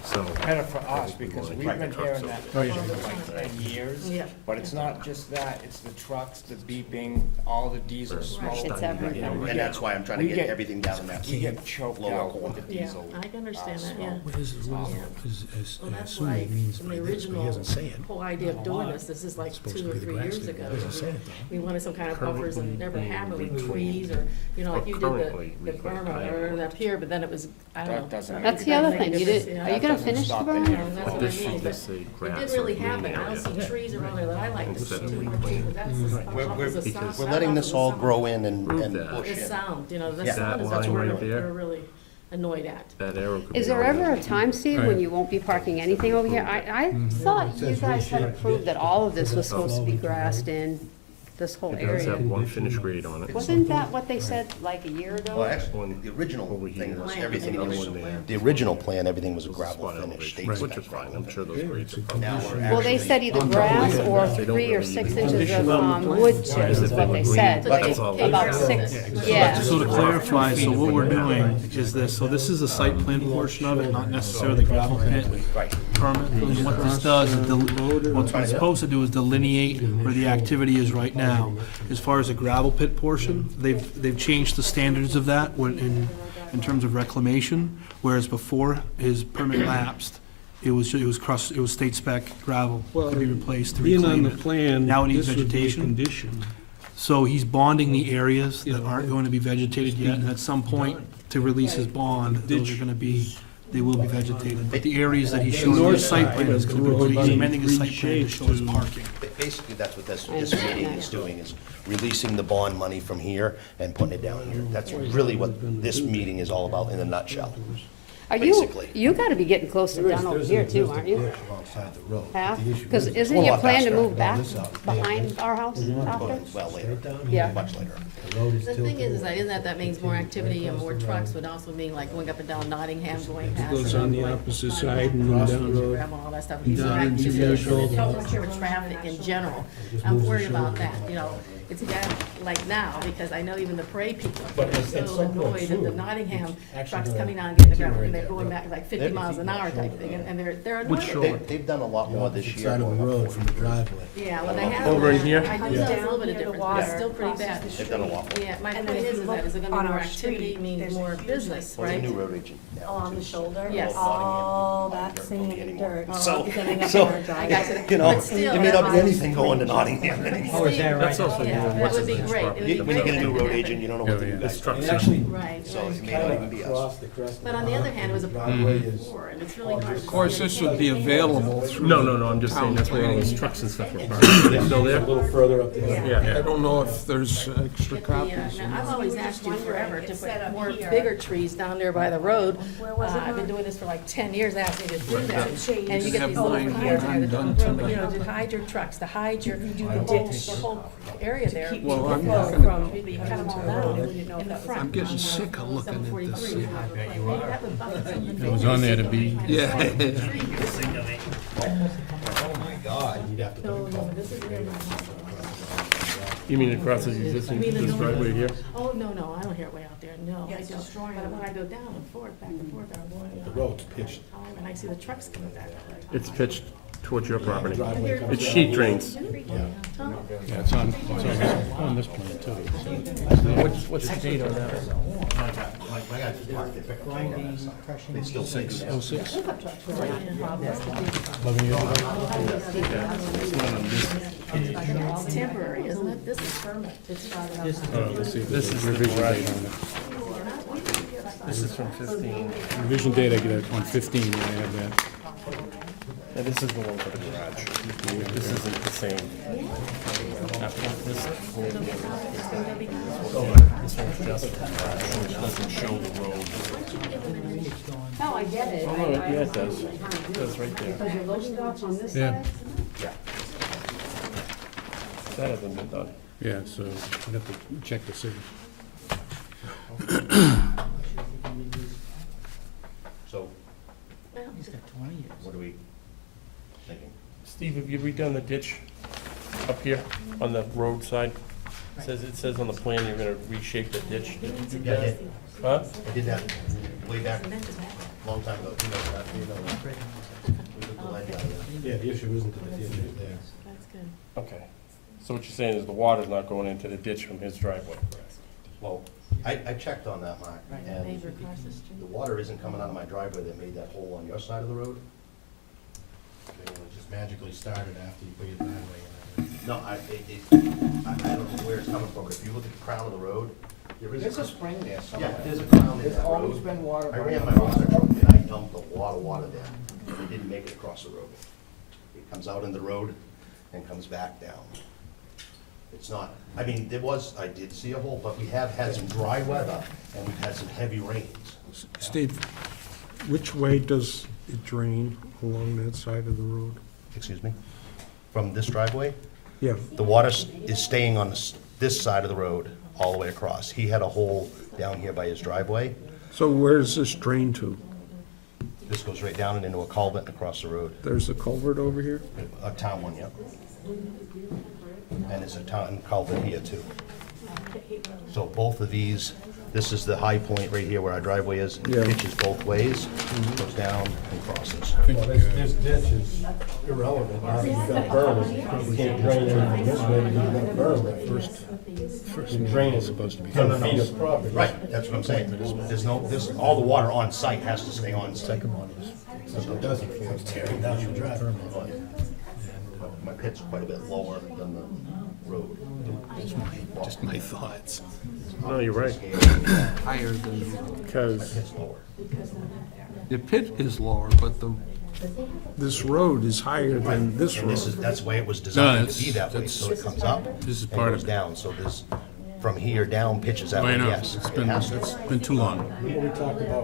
So. Better for us, because we've been hearing that Oh, yeah. for like 10 years. Yeah. But it's not just that, it's the trucks, the beeping, all the diesel smoke. It's everything. You know, we and get- that's why I'm trying to we get everything down in that We get choked lower out corner. with the Yeah, diesel. I can understand that, yeah. What is, Yeah. Well, that's why, from the original whole idea of doing this is like 2 or 3 years ago. We wanted some kind of buffers and never had them with trees or, you know, like you did Currently, the we Burma could or up here, but then it was, I don't know. That doesn't- That's the other thing, you did, are you gonna doesn't finish the stop the berm? hair That's flow. what I This mean, should but just say it grass didn't really or green happen. I don't area. see trees around there that I like to see Instead of too much, replanting. but that's the We're sound. letting this all grow in and that. push The in. sound, you know, the Yeah. sound is That what line we're right there. really annoyed at. That arrow could be. Is there on ever a time, Steve, when you won't be parking anything over here? I thought you guys had approved that all of this was supposed to be grassed in, this whole It does have area. one finished grade on it. Wasn't that what they said like a year Well, ago? actually, the original Over here. thing was Plan, everything the was, original plan. the original plan, everything was a Spot gravel finish, elevation, state Which spec is fine, gravel I'm sure those finish. grades are. Now we're Well, they actually- said either grass or 3 or 6 inches of wood chips is what they said. That's all. About 6, yeah. So to clarify, so what we're doing is this, so this is the site plan portion of it, not necessarily the gravel pit Right. permit. And what this does, is what it's supposed to do is delineate where the activity is right now. As far as the gravel pit portion, they've changed the standards of that in terms of reclamation, whereas before his permit lapsed, it was state spec gravel to be replaced to Being on reclaim the it. plan, Now it needs this would be a vegetation. condition. So he's bonding the areas that aren't going to be vegetated yet, and at some point, to release his bond, those are gonna be, they will be vegetated. But the areas that he's showing in the site plan is gonna be, he's amending the site plan to show his parking. Basically, that's what this meeting is doing, is releasing the bond money from here and putting it down here. That's really what this meeting is all about in a nutshell. Are you, basically. you gotta be getting close to done over here too, aren't you? Half? Because isn't Well, your not plan to faster. move back behind our house after? Well, later, Yeah. much later. The thing is that in that means more activity and more trucks would also mean like going up and down Nottingham, going past. Goes on the like, opposite Nottingham, side and across down the road. gravel, all that stuff. And More down into activity, Mutual. it's so much more traffic in general. I'm worried about that, you know. It's bad like now, because I know even the parade people are so annoyed at the Nottingham trucks coming on, getting the gravel, and they're going back like 50 miles an hour type thing, and they're annoyed. They've done a lot more this year. going up from the driveway. Yeah, well, they have. Over in here? I do know it's a little bit of difference, but it's still pretty bad. They've done a lot more. Yeah, my point is that is it gonna be more activity, means more business, Well, the right? new road agent now. Along the shoulder? Yes. All that sand and dirt. So, Coming up so, in our driveway. I got you. you know, But still, there may not be that's- anything going to Nottingham anymore. Oh, is that right? That's also Yeah. well, That what's would his be name's great. It property? would be When you great get a if new that road could agent, you don't know what to do This next. truck And seems- actually, Right. So it may kind not of even be us. across the crest of But the on the other hand, it was a driveway is, before, and it's really hard to. Of Of course, this would be available through. No, I'm just saying that's where all those trucks and stuff were parked. Are they still a there? little further up the hill. Yeah. I don't know if there's extra Yeah, copies. now, I've always asked you forever to put more bigger trees down there by the road. I've been doing this for like 10 years, asking you to do that. And you get these little Mine cars there that done don't, tonight. you know, to hide your trucks, to hide your, the whole area there. Well, I'm Flow not gonna- from, you cut them all down in the front. I'm getting sick of looking at this. 743. It was on there to be, Yeah. You mean across the existing, this driveway here? Oh, no, I don't hear it way out there, no. I don't. But when I go down and forth, back and forth, I'm going. The road's pitched. And I see the trucks coming back. It's pitched towards your property. It's sheet drains. yeah, it's on this plan too. What's the date on that? They still say Oh, 06? It's temporary, isn't it? This is permanent. It's started out. Let's see if This there's is a the revision garage. date on it. This is from 15. Revision date, I get it on 15, I have that. And this is the one for the garage. This isn't the same. This one's just the garage, which doesn't show the road. No, I get it. Oh, no, yeah, it does. It does right there. Because your loading dock's on this Yeah. side? That hasn't been done. Yeah, so I'd have to check to see. So, what are we thinking? Steve, have you redone the ditch up here on the road side? It says on the plan you're gonna reshape the ditch. Did you do Yeah, I that? did. Huh? I did that way back, long time ago. We took the ledge out of there. Yeah, the issue isn't that the ditch is there. That's good. Okay. So what you're saying is the water's not going into the ditch from his driveway? Well, I checked on that, Mark, and Neighbor across the street. the water isn't coming out of my driveway that made that hole on your side of the road. It just magically started after you put your driveway in. No, I don't know where it's coming from, but if you look at the crown of the road, there is There's a spring there yeah, somewhere. there's a crown in There's that always road. been water. I running ran my across water it. truck and I dumped a lot of water there, and it didn't make it across the road. It comes out in the road and comes back down. It's not, I mean, I did see a hole, but we have had some dry weather and we've had some heavy rains. Steve, which way does it drain along that side of the road? Excuse me? From this driveway, Yeah, the water is staying on this side of the road all the way across. He had a hole down here by his driveway. so where does this drain to? This goes right down and into a culvert across the road. There's a culvert over here? A town one, yep. And there's a town culvert here too. So both of these, this is the high point right here where our driveway is. It Yeah. pitches both ways, goes down and crosses. Well, this ditch is irrelevant, now you've got berm, you can't drain anything this way, you've got berm right first. You drain is supposed to be 10 feet of property. Right, that's what I'm saying. There's no, all the water on site has to stay on site. So it doesn't, it's tearing down your driveway. My pit's quite a bit lower than the road. Just my thoughts. No, you're right, Higher than, because It's lower. the pit is lower, but This road is higher than this And road. that's the way it was designed that's- to be that way, so it comes up This is and part goes of it. down. So this, from here down pitches that I way, know, yes. it's It has to. been too long.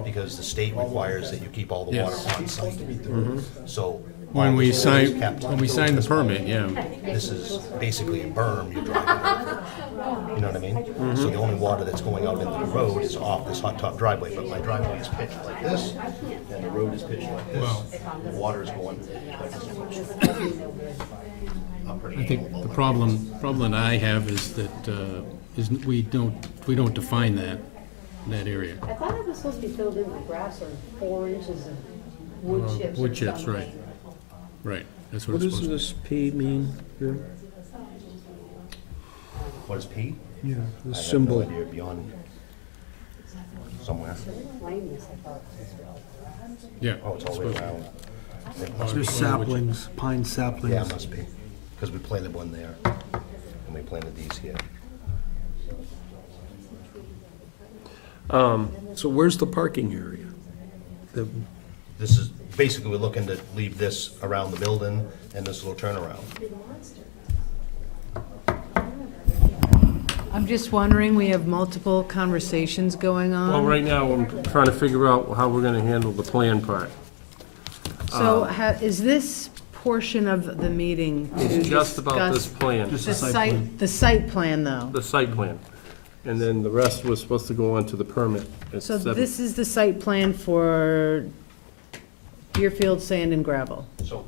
Because the state requires that you keep all the water Yes. on site. So. When all we this water is sign, kept. when we sign the permit, yeah. This is basically a berm you're driving over. You know what I mean? So the only water that's going out into the road is off this hot top driveway, but my driveway is pitched like this, and the road is pitched like this. The water is going like this. I'm pretty I think anal the about problem that I have is that, is we don't define that area. I thought it was supposed to be filled in with grass or 4 inches of wood chips or Wood chips, something. right. Right, that's what What it's does supposed to be. this P mean here? What is P? Yeah, I the have no symbol. idea, beyond somewhere. Plainness, I thought. Yeah. Oh, it's all the way around. there's saplings, pine saplings. Yeah, it must be, because we planted one there. and we planted these here. So where's the parking area? The- This is, basically, we're looking to leave this around the building and this little turnaround. I'm just wondering, we have multiple conversations going on. Well, right now, I'm trying to figure out how we're gonna handle the plan part. So is this portion of the meeting to It's just about this discuss plan, Just the a site plan. the site plan, though? the site plan. And then the rest was supposed to go on to the permit. at So 7. this is the site plan for Deerfield Sand and Gravel, So,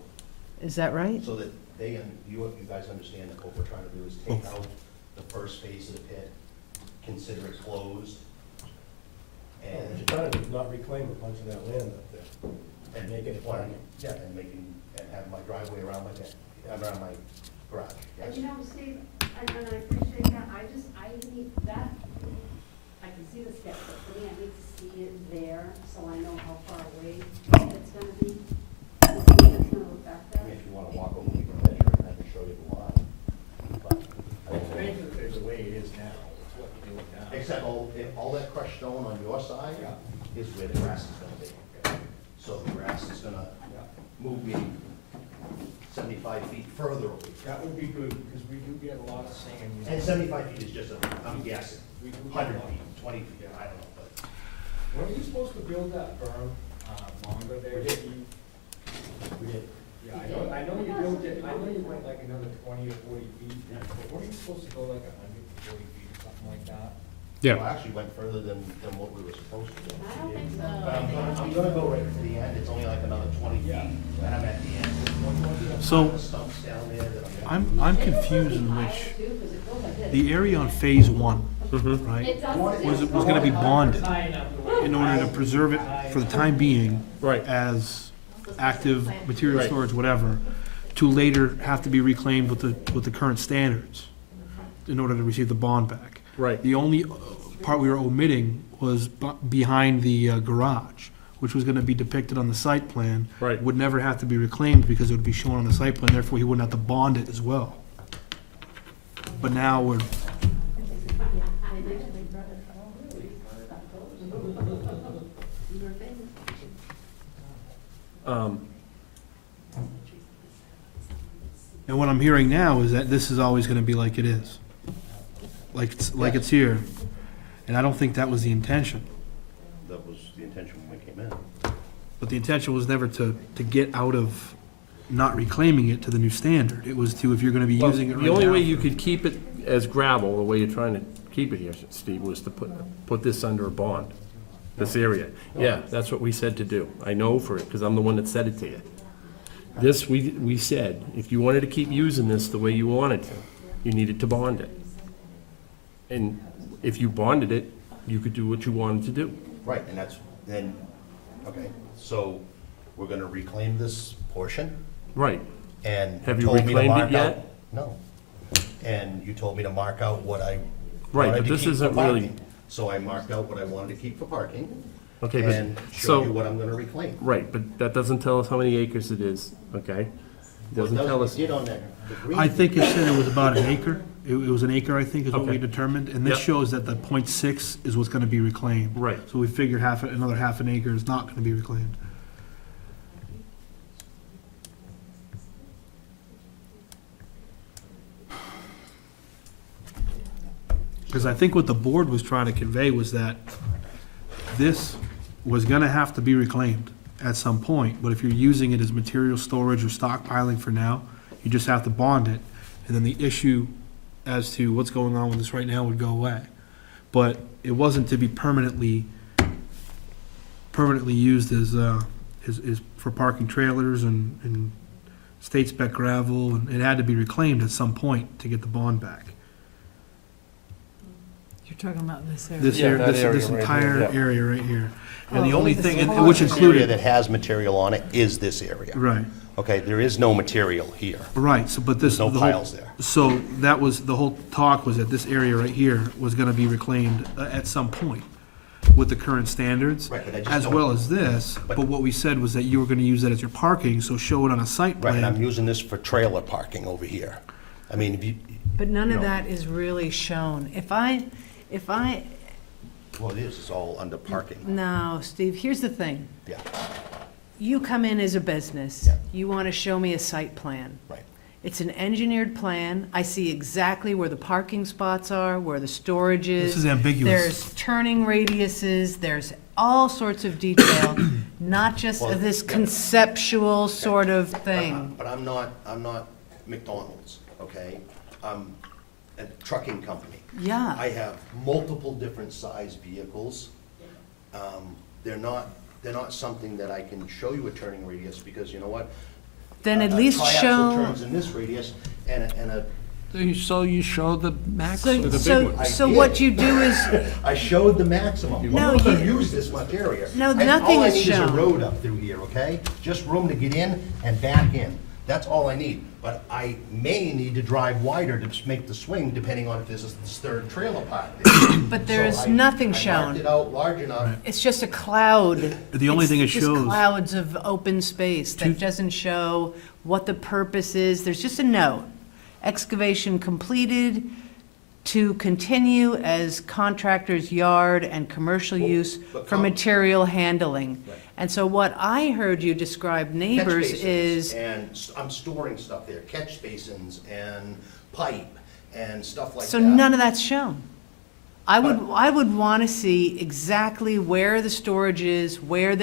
is that right? so that they, you guys understand that what we're trying to do is take out the first phase of the pit, consider it closed, and. trying to not reclaim a bunch of that land up there. And make it farming. Yeah, and have my driveway around around my garage, yes. You know, Steve, and I appreciate that, I need that, I can see the sketch, but for me, I need to see it there, so I know how far away it's gonna be. To see if it's gonna affect I that. mean, if you wanna walk over, we can measure it, and I can show you the line. But I don't know. It's the way it is now, it's what you're doing now. Except all that crushed stone on your side is where the grass is gonna be. So the grass is gonna move me 75 feet further over. That would be good, because we do get a lot of sand. And 75 feet is just I'm guessing, We do get 100 a lot. feet, 20 feet, I don't know, but. When are you supposed to build that berm, longer there? We did. Yeah, I know you built it, I know you went like another 20 or 40 feet, but weren't you supposed to go like 140 feet or something like that? Well, I actually went further than what we were supposed to do. I don't think so. But I'm gonna go right to the end, it's only like another 20 feet, and I'm at the end. So- The stumps down there that I'm. I'm confused in which, the area on phase one, right, was gonna be bonded in order to preserve it for the time being Right. as active material Right. storage, whatever, to later have to be reclaimed with the current standards in order to receive the bond back. Right. The only part we were omitting was behind the garage, which was gonna be depicted on the site plan. Right. Would never have to be reclaimed because it would be shown on the site plan, therefore he wouldn't have to bond it as well. But now we're, and what I'm hearing now is that this is always gonna be like it is. Like it's here. And I don't think that was the intention. That was the intention when we came in. But the intention was never to get out of not reclaiming it to the new standard. It was to, if you're gonna be Well, using it right the only now. way you could keep it as gravel, the way you're trying to keep it here, Steve, was to put this under a bond, this area. Yeah, that's what we said to do. I know for it, because I'm the one that said it to you. This, we said, if you wanted to keep using this the way you wanted to, you needed to bond it. And if you bonded it, you could do what you wanted to do. Right, and okay, so we're gonna reclaim this portion, Right. and Have you told me to reclaimed it mark out. yet? No. And you told me to mark out what I Right, wanted but to this keep for isn't really- parking. So I marked out what I wanted to keep for parking, Okay, but, and showed so, you what I'm gonna reclaim. right, but that doesn't tell us how many acres it is, okay? Doesn't tell us. It did on that, the green. I think it said it was about an acre. It was an acre, I think, is what we Okay. determined. And this Yep. shows that the .6 is what's gonna be reclaimed. Right. So we figured another half an acre is not gonna be reclaimed. Because I think what the board was trying to convey was that this was gonna have to be reclaimed at some point, but if you're using it as material storage or stockpiling for now, you just have to bond it, and then the issue as to what's going on with this right now would go away. But it wasn't to be permanently used as for parking trailers and state spec gravel, and it had to be reclaimed at some point to get the bond back. You're talking about this area? This Yeah, area, that this area this right entire here, yeah. area right here. And the Oh, only this thing, whole- which This area included, that has material on it is this area. right, Okay, there is no material here. right, so, but this. There's no the whole- piles there. So that was, the whole talk was that this area right here was gonna be reclaimed at some point with the current standards, Right, but I just as don't- well as this, but what we said was that you were gonna use that as your parking, so show it on a site Right, and I'm plan. using this for trailer parking over here. I mean, if you, But none of No. that is really shown. If I, Well, it is, it's all under parking. no, Steve, here's the thing. Yeah, You come in as a business. Yeah. You want to show me a site plan. right. It's an engineered plan. I see exactly where the parking spots are, where the storage is. This is ambiguous. There's turning radiuses, there's all sorts of detail, not just Well, this yeah. conceptual sort of thing. But I'm not McDonald's, okay? I'm a trucking company. Yeah. I have multiple different size vehicles. They're not something that I can show you a turning radius, because you know what? Then at A least triaxle show, turns in this radius, and a, So you show the maximum. so what you do is, I showed the maximum. I'm No, not gonna you- use this much area. No, And nothing all I is need shown. a road up through here, okay? Just room to get in and back in. That's all I need. But I may need to drive wider to just make the swing, depending on if there's a third trailer parked there. but there is So nothing I marked shown. it out large enough. It's just a cloud. The only thing it It's just shows- clouds of open space that doesn't show what the purpose is. There's just a note. Excavation completed to continue as contractor's yard and commercial use but for material handling. Right. And so what I heard you describe Catch neighbors basins, is, And I'm storing stuff there, catch basins and pipe and stuff like that. so none of that's shown. I would want to see exactly where the storage is, where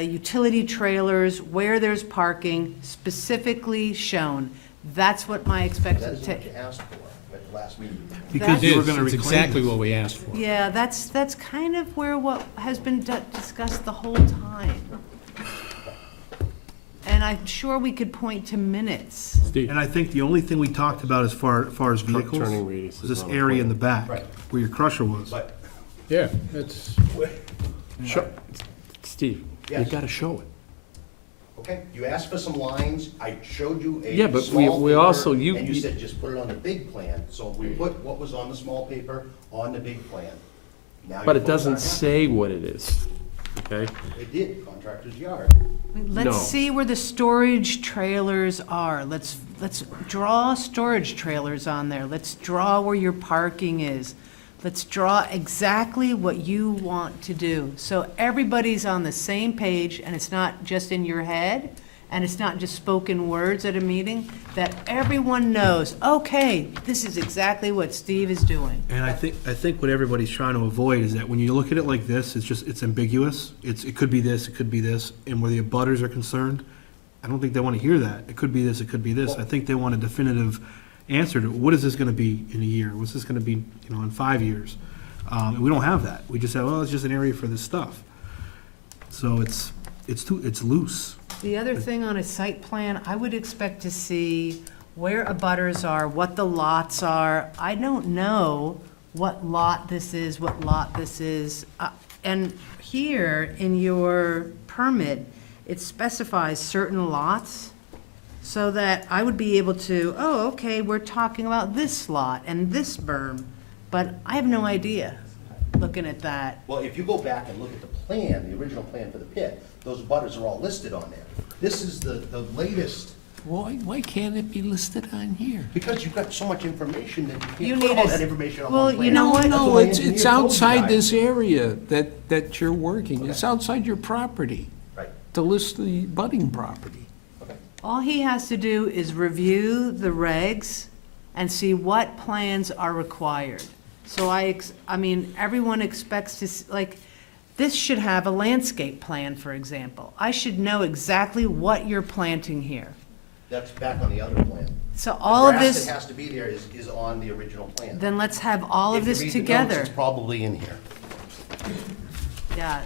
utility trailers, where there's parking, specifically shown. That's what my That expected. is what you asked for at the last meeting. Because It you were is, gonna it's reclaim exactly this. what we asked for. Yeah, that's kind of where what has been discussed the whole time. And I'm sure we could point to minutes. Steve, And I think the only thing we talked about as far as vehicles turning radius was this is on the area in plan. the back, Right. where your crusher was. But Yeah, that's, Steve, you Yes. gotta show it. okay, you asked for some lines, I showed you a Yeah, but we small paper, also- and you you- said just put it on the big plan, so we put what was on the small paper on the big plan. Now But you it folks doesn't aren't happy. say what it is, okay? It did, contractor's yard. Let's No. see where the storage trailers are. Let's draw storage trailers on there. Let's draw where your parking is. Let's draw exactly what you want to do. So everybody's on the same page, and it's not just in your head, and it's not just spoken words at a meeting, that everyone knows, okay, this is exactly what Steve is doing. And I think what everybody's trying to avoid is that when you look at it like this, it's ambiguous. It could be this, it could be this, and where the abutters are concerned, I don't think they want to hear that. It could be this, it could be this. I think they want a definitive answer to, what is this gonna be in a year? What's this gonna be, in 5 years? And we don't have that. We just have, it's just an area for this stuff. So it's loose. The other thing on a site plan, I would expect to see where abutters are, what the lots are. I don't know what lot this is, what lot this is. And here, in your permit, it specifies certain lots, so that I would be able to, oh, okay, we're talking about this lot and this berm, but I have no idea, looking at that. Well, if you go back and look at the plan, the original plan for the pit, those butters are all listed on there. This is the latest, Why can't it be listed on here? because you've got so much information that you You can't put need all a- that information on well, one plan. you know what? That's No, my it's engineer told you outside guys. this area that you're working. It's outside your property, Right, to list the budding property. okay. All he has to do is review the regs and see what plans are required. So I mean, everyone expects to, like, this should have a landscape plan, for example. I should know exactly what you're planting here. That's back on the other plan. So all of The grass this, that has to be there is on the original plan. then let's have all of If you this read the notes, together. it's probably in here. Yeah,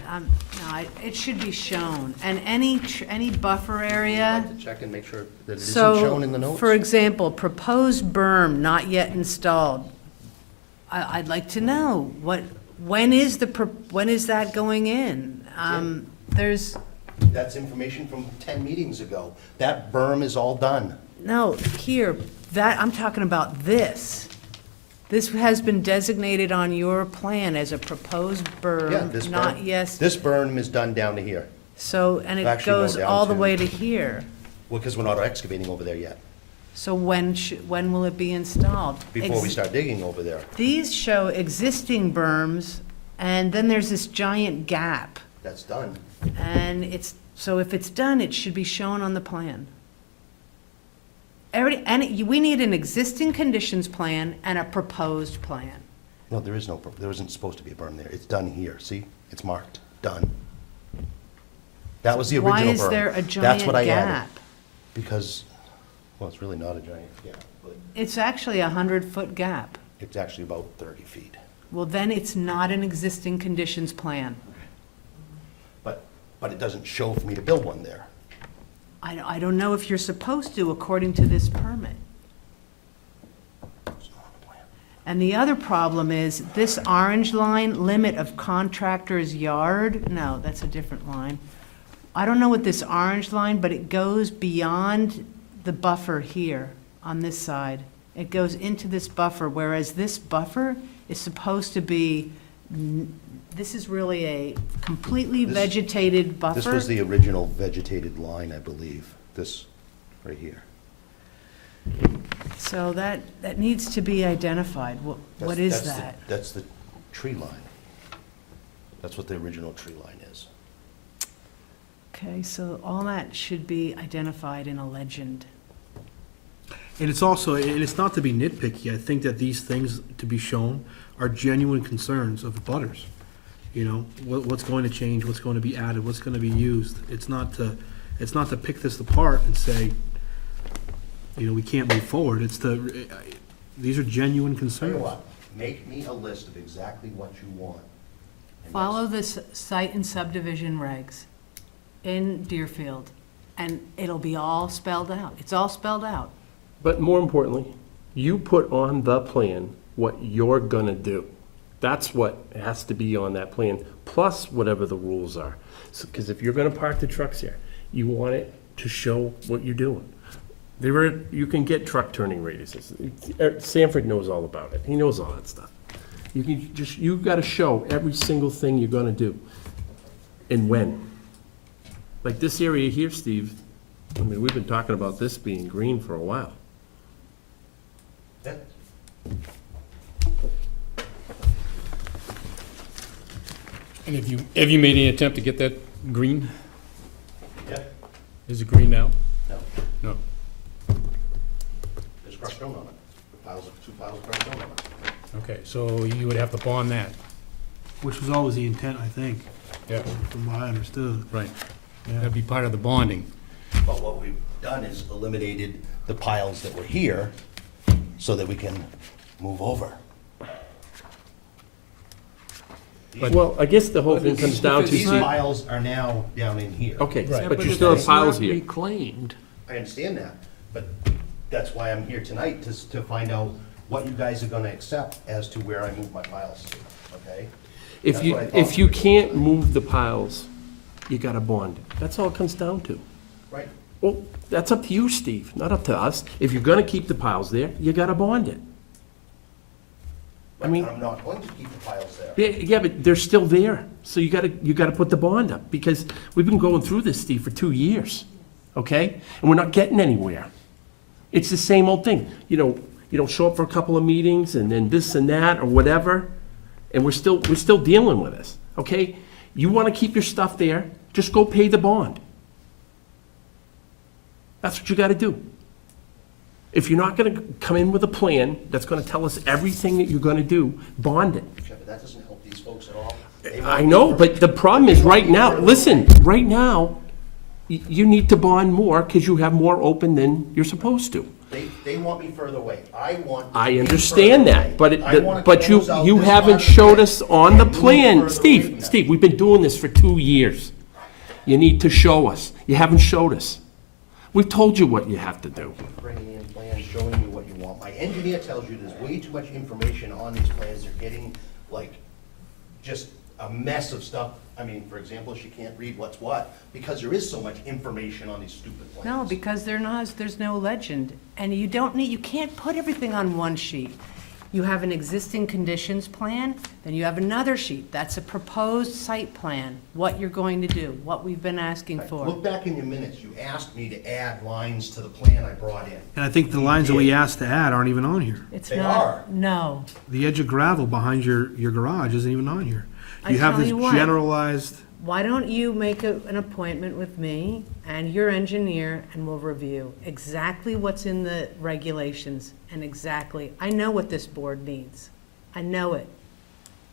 it should be shown. And any buffer area. I'd like to check and make sure that it isn't shown in the So, notes. for example, proposed berm not yet installed. I'd like to know, when is that going in? There's, That's information from 10 meetings ago. That berm is all done. no, here, I'm talking about this. This has been designated on your plan as a proposed Yeah, this berm, not berm. yes. This berm is done down to here. So, and it Actually, no, goes down all the to- way to here. Well, because we're not excavating over there yet. So when will it be installed? Before we start digging over there. These show existing berms, and then there's this giant gap. That's done. And so if it's done, it should be shown on the plan. We need an existing conditions plan and a proposed plan. No, there isn't supposed to be a berm there. It's done here, see? It's marked, done. That was the original berm. Why is there a That's giant what I added. gap? Because, well, it's really not a giant gap, but It's actually a 100-foot gap. it's actually about 30 feet. Well, then it's not an existing conditions plan. But it doesn't show for me to build one there. I don't know if you're supposed to according to this permit. It's not on the plan. And the other problem is this orange line, limit of contractor's yard, no, that's a different line. I don't know what this orange line, but it goes beyond the buffer here on this side. It goes into this buffer, whereas this buffer is supposed to be, this is really a completely This- vegetated buffer. This was the original vegetated line, I believe, this right here. So that needs to be identified. What That's- is that's the- that? That's the tree line. That's what the original tree line is. Okay, so all that should be identified in a legend. And it's also, and it's not to be nitpicky, I think that these things to be shown are genuine concerns of butters. You know, what's going to change, what's going to be added, what's going to be used. It's not to pick this apart and say, you know, we can't move forward. These are genuine Tell you concerns. what, make me a list of exactly what you want. And Follow the site and subdivision regs in Deerfield, and it'll be all spelled out. It's all spelled out. But more importantly, you put on the plan what you're gonna do. That's what has to be on that plan, plus whatever the rules are. Because if you're gonna park the trucks here, you want it to show what you're doing. You can get truck turning radiuses. Sanford knows all about it. He knows all that stuff. You've gotta show every single thing you're gonna do and when. Like this area here, Steve, I mean, we've been talking about this being green for a while. That- And have you made any attempt to get that green? Yeah, Is it green now? no, No. there's crushed stone on it. Two piles of crushed stone on it. Okay, so you would have to bond that. Which was always the intent, I think, Yeah. from what I understood. Right. That'd be part of the bonding. But what we've done is eliminated the piles that were here so that we can move over. Well, I guess the whole thing comes down to, These Steve, piles are now down in here. okay, Right. but you still have piles here. Reclaimed. I understand that, but that's why I'm here tonight, to find out what you guys are gonna accept as to where I move my piles to, okay? If you, That's what I thought if you we were can't doing. move the piles, you gotta bond it. That's all it comes down to. Right, Well, that's up to you, Steve, not up to us. If you're gonna keep the piles there, you gotta bond it. but mean- I'm not going to keep the piles there. Yeah, but they're still there, so you gotta put the bond up, because we've been going through this, Steve, for 2 years, okay? And we're not getting anywhere. It's the same old thing, you don't show up for a couple of meetings, and then this and that, or whatever, and we're still dealing with this, okay? You wanna keep your stuff there, just go pay the bond. That's what you gotta do. If you're not gonna come in with a plan that's gonna tell us everything that you're gonna do, bond it. Yeah, but that doesn't help these folks at all. They I want know, me but the problem is, right now, listen, right now, you need to bond more because you have more open than you're supposed to. They want me further away. I want. to I be understand further that, away. but I wanna but close out you this haven't part of showed it us on the and move plan. further away from Steve, that. we've been doing this for 2 years. You need to show us. You haven't showed us. We've told you what you have to do. Bringing in plans, showing you what you want. My engineer tells you there's way too much information on these plans. They're getting like just a mess of stuff. I mean, for example, she can't read what's what because there is so much information on these stupid plans. No, because there's no legend, and you can't put everything on one sheet. You have an existing conditions plan, then you have another sheet. That's a proposed site plan, what you're going to do, what we've been asking for. Look back in your minutes, you asked me to add lines to the plan I brought in. And I think the lines that we asked to add aren't even on here. It's They not. are. No. The edge of gravel behind your garage isn't even on here. I You have tell this you what. generalized, Why don't you make an appointment with me and your engineer, and we'll review exactly what's in the regulations and exactly, I know what this board needs. I know it.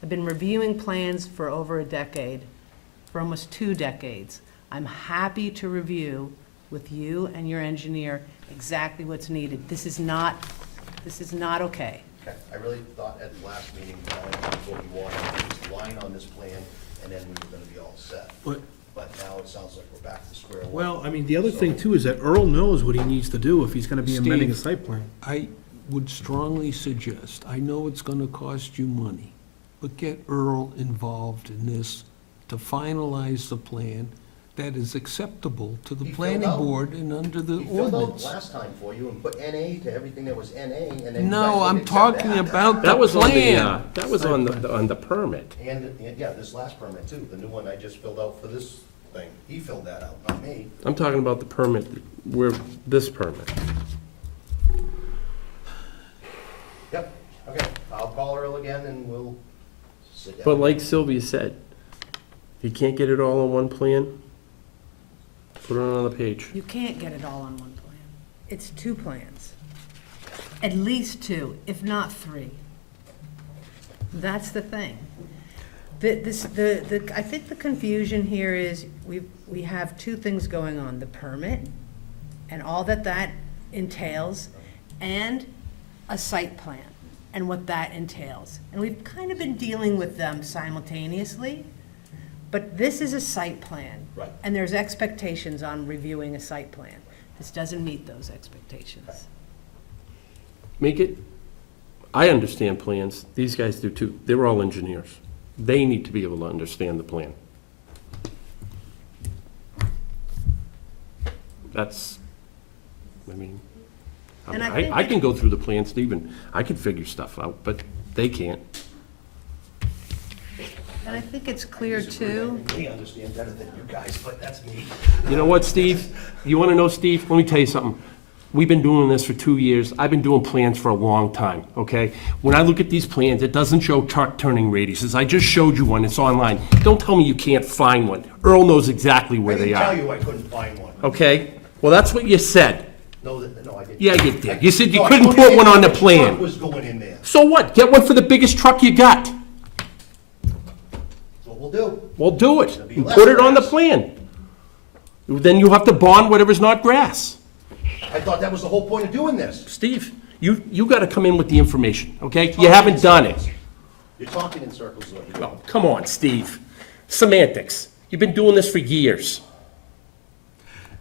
I've been reviewing plans for over a decade, for almost 2 decades. I'm happy to review with you and your engineer exactly what's needed. This is not okay. Okay, I really thought at the last meeting, what we wanted was a line on this plan, and then we were gonna be all set. But- But now it sounds like we're back to square one. well, I mean, the other thing too is that Earl knows what he needs to do if he's gonna be amending a Steve. site plan. I would strongly suggest, I know it's gonna cost you money, but get Earl involved in this to finalize the plan that is acceptable to the He filled planning out- board and under the He filled out ordinance. last time for you and put NA to everything that was NA, and then you No, guys I'm didn't accept talking that. about the That was on the, plan. that was on the permit. And, yeah, this last permit too, the new one I just filled out for this thing, he filled that out, not me. I'm talking about the permit, where, this permit. Yep, okay, I'll call Earl again and we'll sit down. But like Sylvia said, if you can't get it all on one plan, put it on another page. You can't get it all on one plan. It's 2 plans. At least 2, if not 3. That's the thing. I think the confusion here is we have 2 things going on, the permit and all that entails, and a site plan and what that entails. And we've kind of been dealing with them simultaneously, but this is a site plan. Right. And there's expectations on reviewing a site plan. This doesn't meet those expectations. Make it, I understand plans, these guys do too, they're all engineers. They need to be able to understand the plan. That's, I mean, And I think I that- can go through the plan, Stephen, I can figure stuff out, but they can't. And I think it's clear too, We understand better than you guys, but that's me. You know what, Steve? You wanna know, Steve? Let me tell you something. We've been doing this for 2 years. I've been doing plans for a long time, okay? When I look at these plans, it doesn't show truck turning radiuses. I just showed you one, it's online. Don't tell me you can't find one. Earl knows exactly where I they didn't tell are, you I couldn't find one. okay? Well, that's what you said. No, no, I didn't. Yeah, you did. You said you No, I couldn't told put one on the which plan. truck was going in there. So what? Get one for the biggest truck you got. That's what we'll do. Well, do it. It'll be And less put it on the grass. plan. Then you have to bond whatever's not grass. I thought that was the whole point of doing this. Steve, you gotta come in with the information, okay? You haven't done it. You're talking in circles, is what you're doing. Oh, come on, Steve. Semantics. You've been doing this for years.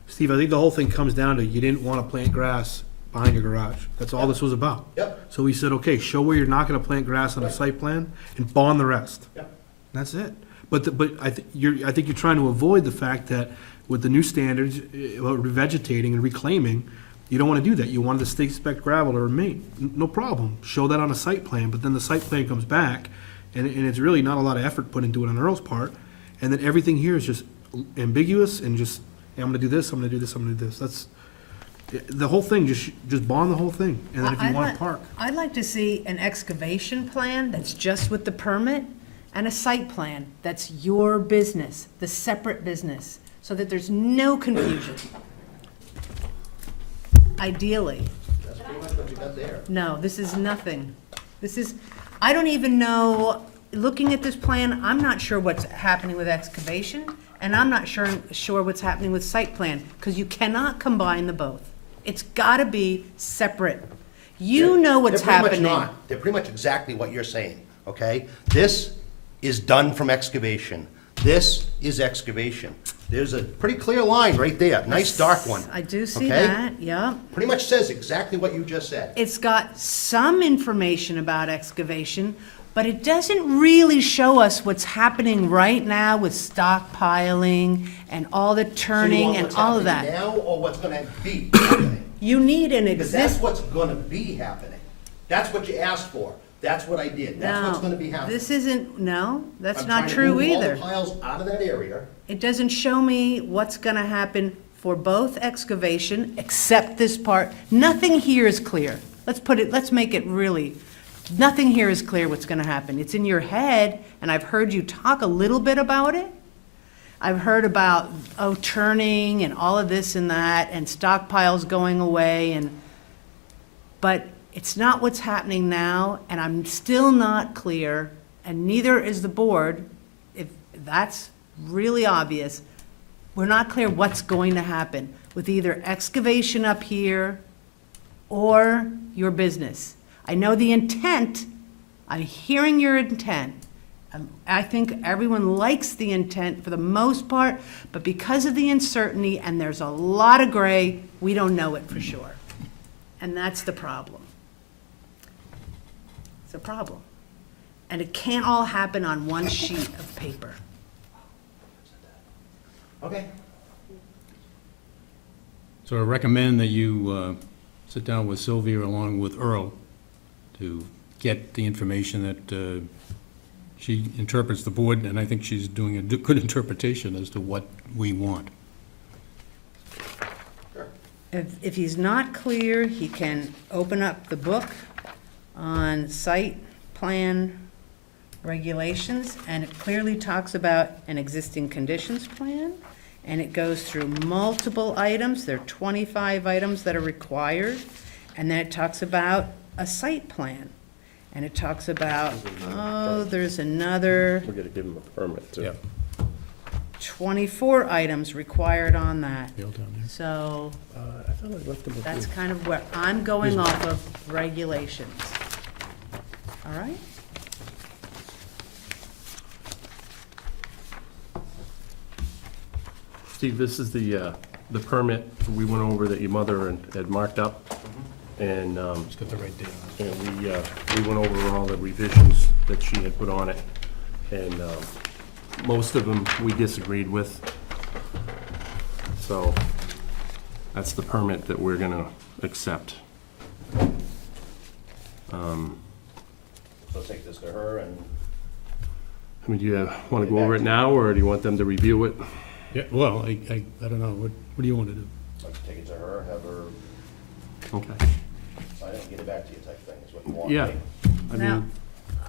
Steve, I think the whole thing comes down to you didn't want to plant grass behind your garage. That's all this was about. Yep. So we said, okay, show where you're not gonna plant grass on a site plan and bond the rest. Yep. That's it. But I think you're trying to avoid the fact that with the new standards, about revegetating and reclaiming, you don't want to do that. You want the state spec gravel to remain. No problem. Show that on a site plan, but then the site plan comes back, and it's really not a lot of effort put into it on Earl's part, and then everything here is just ambiguous and just, hey, I'm gonna do this, I'm gonna do this, I'm gonna do this. That's, the whole thing, just bond the whole thing, and then if you I'd want like- to park. I'd like to see an excavation plan that's just with the permit and a site plan that's your business, the separate business, so that there's no confusion. Ideally. That's pretty much what you got there. No, this is nothing. This is, I don't even know, looking at this plan, I'm not sure what's happening with excavation, and I'm not sure what's happening with site plan, because you cannot combine the both. It's gotta be separate. You know what's They're pretty much happening. not. They're pretty much exactly what you're saying, okay? This is done from excavation. This is excavation. There's a pretty clear line right there, nice dark one. I do see okay? that, yeah. Pretty much says exactly what you just said. It's got some information about excavation, but it doesn't really show us what's happening right now with stockpiling and all the So you turning want and what's all of happening that. now or what's gonna be happening? You need an Because that's exist, what's gonna be happening. That's what you asked for. That's what I did. That's what's No, gonna be happening. this isn't, no, that's I'm not trying to true move all the either. piles out of that area. It doesn't show me what's gonna happen for both excavation, except this part. Nothing here is clear. Let's make it really, nothing here is clear what's gonna happen. It's in your head, and I've heard you talk a little bit about it. I've heard about, turning and all of this and that, and stockpiles going away, but it's not what's happening now, and I'm still not clear, and neither is the board, if that's really obvious. We're not clear what's going to happen with either excavation up here or your business. I know the intent, I'm hearing your intent. I think everyone likes the intent for the most part, but because of the uncertainty, and there's a lot of gray, we don't know it for sure. And that's the problem. It's a problem. And it can't all happen on one sheet of paper. Okay. So I recommend that you sit down with Sylvia along with Earl to get the information that she interprets the board, and I think she's doing a good interpretation as to what we want. If he's not clear, he can open up the book on site plan regulations, and it clearly talks about an existing conditions plan, and it goes through multiple items. There are 25 items that are required, and then it talks about a site plan. And it talks about, there's another We're gonna give them a permit too. Yeah. 24 items required on that. Bill down there. So I thought I left them with that's you. kind of where I'm going off of regulations. All right? Steve, this is the permit we went over that your mother had marked up. And, It's got the right date on it. and we went over all the revisions that she had put on it. And, most of them we disagreed with. So, that's the permit that we're gonna accept. So take this to her and I mean, do you wanna go over it now, or do you want them to review it? Yeah, well, I don't know, what do you want to do? like take it to her, have her Okay. sign it and get it back to you type thing, is what you want, Yeah. right? I Now, mean,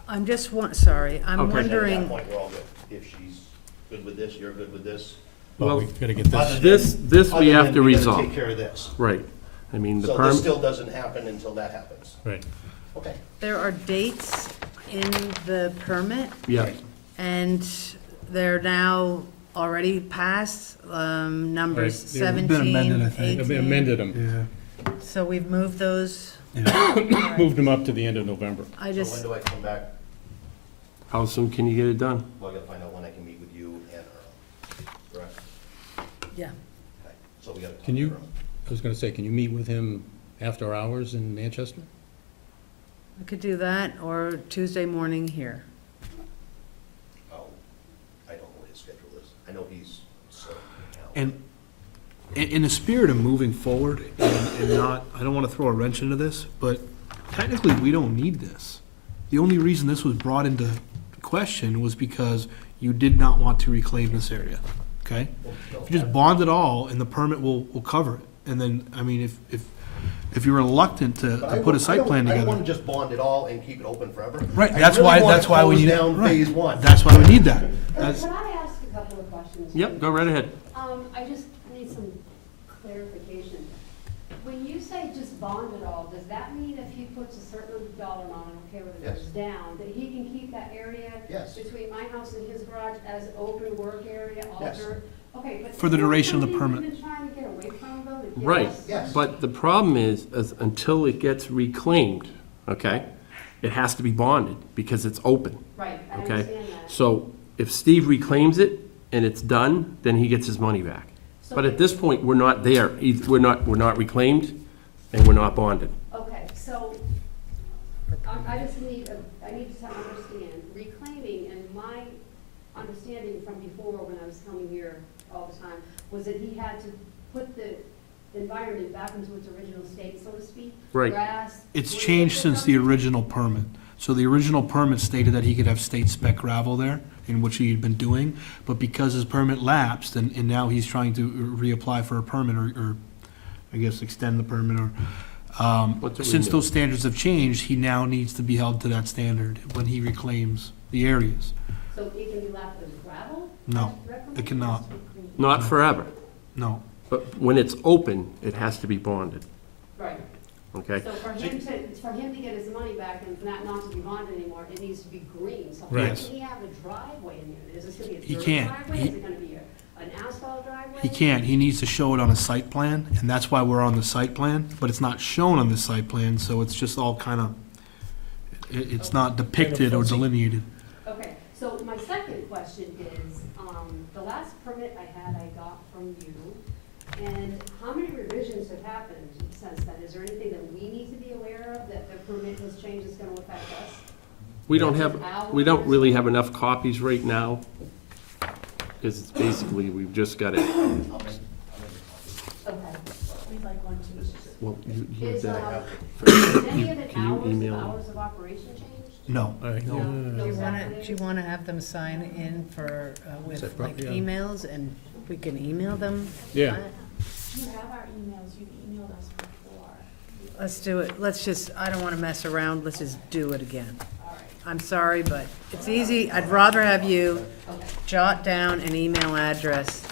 I'm just, sorry, I'm Okay. And at wondering, that point, we're all good. If she's good with this, you're good with this. Well, we gotta get Other this. than- This we other have than to we gotta resolve. Take care of this. right. I mean, the So this permit, still doesn't happen until that happens. Right. Okay. there are dates in the permit, yeah, and they're now already passed, numbers Right. Yeah, they've been 17, amended, I think. 18. They amended them, Yeah. So we've moved those. moved them up to the end of November. I So when just, do I come back? how soon can you get it done? Well, I gotta find out when I can meet with you and Earl. Correct? yeah, Okay. So we gotta. talk Can to you, Earl. I was gonna say, can you meet with him after hours in Manchester? I could do that, or Tuesday morning here. Oh, I don't know what his schedule is. I know he's so. And in the spirit of moving forward and not, I don't want to throw a wrench into this, but technically, we don't need this. The only reason this was brought into question was because you did not want to reclaim this area, okay? If you just bond it all, and the permit will cover it. And then, I mean, if you're reluctant to But I put a don't- site plan I don't together. wanna just bond it all and keep it open forever. Right, I that's really why, wanna that's why we close need, down right. phase one. That's why we need that. That's, Can I ask a couple of questions? Yep, go right ahead. I just need some clarification. When you say just bond it all, does that mean if he puts a certain dollar amount, I don't care what it Yes. is, down, that he can keep that area Yes. between my house and his garage as open work area, all Yes. dirt? Okay, but. For the isn't that duration of the something permit. we've been trying to get away from, though, to get Right, us- Yes. but the problem is until it gets reclaimed, okay, it has to be bonded, because it's open, Right, I okay? understand that. So if Steve reclaims it and it's done, then he gets his money back. So But at if- this point, we're not there, we're not reclaimed, and we're not bonded. Okay, so, I just need, I need to understand, reclaiming, and my understanding from before, when I was coming here all the time, was that he had to put the environment back into its original state, so to speak. Right. Grass. it's wood changed chips or since the something. original permit. So the original permit stated that he could have state spec gravel there, in which he had been doing, but because his permit lapsed, and now he's trying to reapply for a permit, or I guess extend the permit, or, What's a since renewal? those standards have changed, he now needs to be held to that standard when he reclaims the areas. So it can be left as gravel? No, it cannot, Not forever, no. but when it's open, it has to be bonded, Right. okay? So for him to get his money back and not to be bonded anymore, it needs to be green. So how Right. can he have a driveway in there? Is this gonna be a He dirt can't. driveway? He- Is it gonna be an asphalt driveway? He can't, he needs to show it on a site plan, and that's why we're on the site plan, but it's not shown on the site plan, so it's just all kind of, it's not depicted or delineated. Okay, so my second question is, the last permit I had, I got from you, and how many revisions have happened since then? Is there anything that we need to be aware of, that the permit has changed that's gonna affect us? We don't really have enough copies right now, because it's basically, we've just got it, Okay. We'd like one too. well, you Is, that. is any of the Can you email them? hours of operation changed? No. No, Do no you wanna, Saturdays? do you wanna have them sign in for, with that like right? Yeah. emails, and we can email them? Yeah. You have our emails, you emailed us before. Let's do it, let's just, I don't wanna mess around, let's just do it again. I'm sorry, but it's easy, I'd rather have you jot down an email address.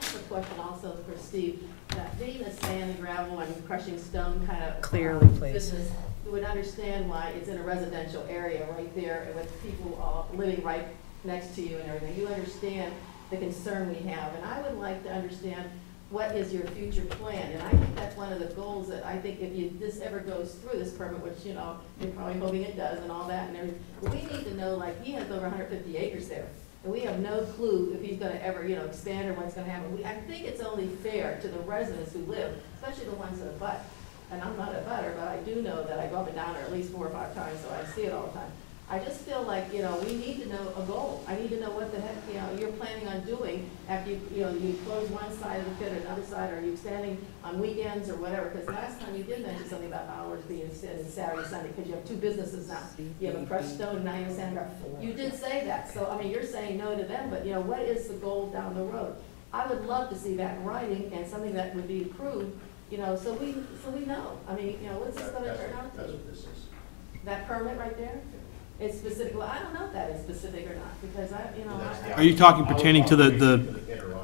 I have a question also for Steve, that being a sand and gravel and crushing stone kind of. Clearly, please. Business, you would understand why it's in a residential area right there and with people all living right next to you and everything. You understand the concern we have, and I would like to understand what is your future plan? And I think that's one of the goals that I think if this ever goes through, this permit, which, you know, you're probably hoping it does and all that and everything. But we need to know, like, he has over 150 acres there. And we have no clue if he's gonna ever, you know, expand or what's gonna happen. I think it's only fair to the residents who live, especially the ones that are butt. And I'm not a butter, but I do know that I go up and down there at least 4 or 5 times, so I see it all the time. I just feel like, you know, we need to know a goal. I need to know what the heck, you know, you're planning on doing after you close one side of the pit or another side, or are you extending on weekends or whatever? Because last time you did mention something about hours being extended Saturday, Sunday, because you have 2 businesses now. You have a crushed stone and now you have sand. You did say that, so, I mean, you're saying no to them, but, you know, what is the goal down the road? I would love to see that in writing and something that would be approved, you know, so we know. I mean, you know, what's this gonna turn out to? That's what this is. That permit right there? It's specific, well, I don't know if that is specific or not, because Are you talking pertaining to the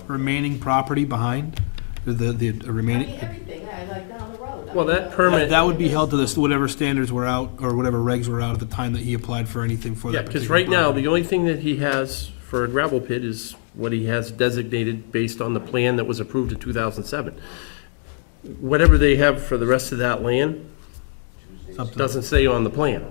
remaining property behind, the I remaining? mean, everything, yeah, like down the road. I Well, mean, that permit, That would be held to this, whatever standards were out, or whatever regs were out at the time that he applied for anything for yeah, that because particular right now, property. the only thing that he has for a gravel pit is what he has designated based on the plan that was approved in 2007. Whatever they have for the rest of that land doesn't say on the plan.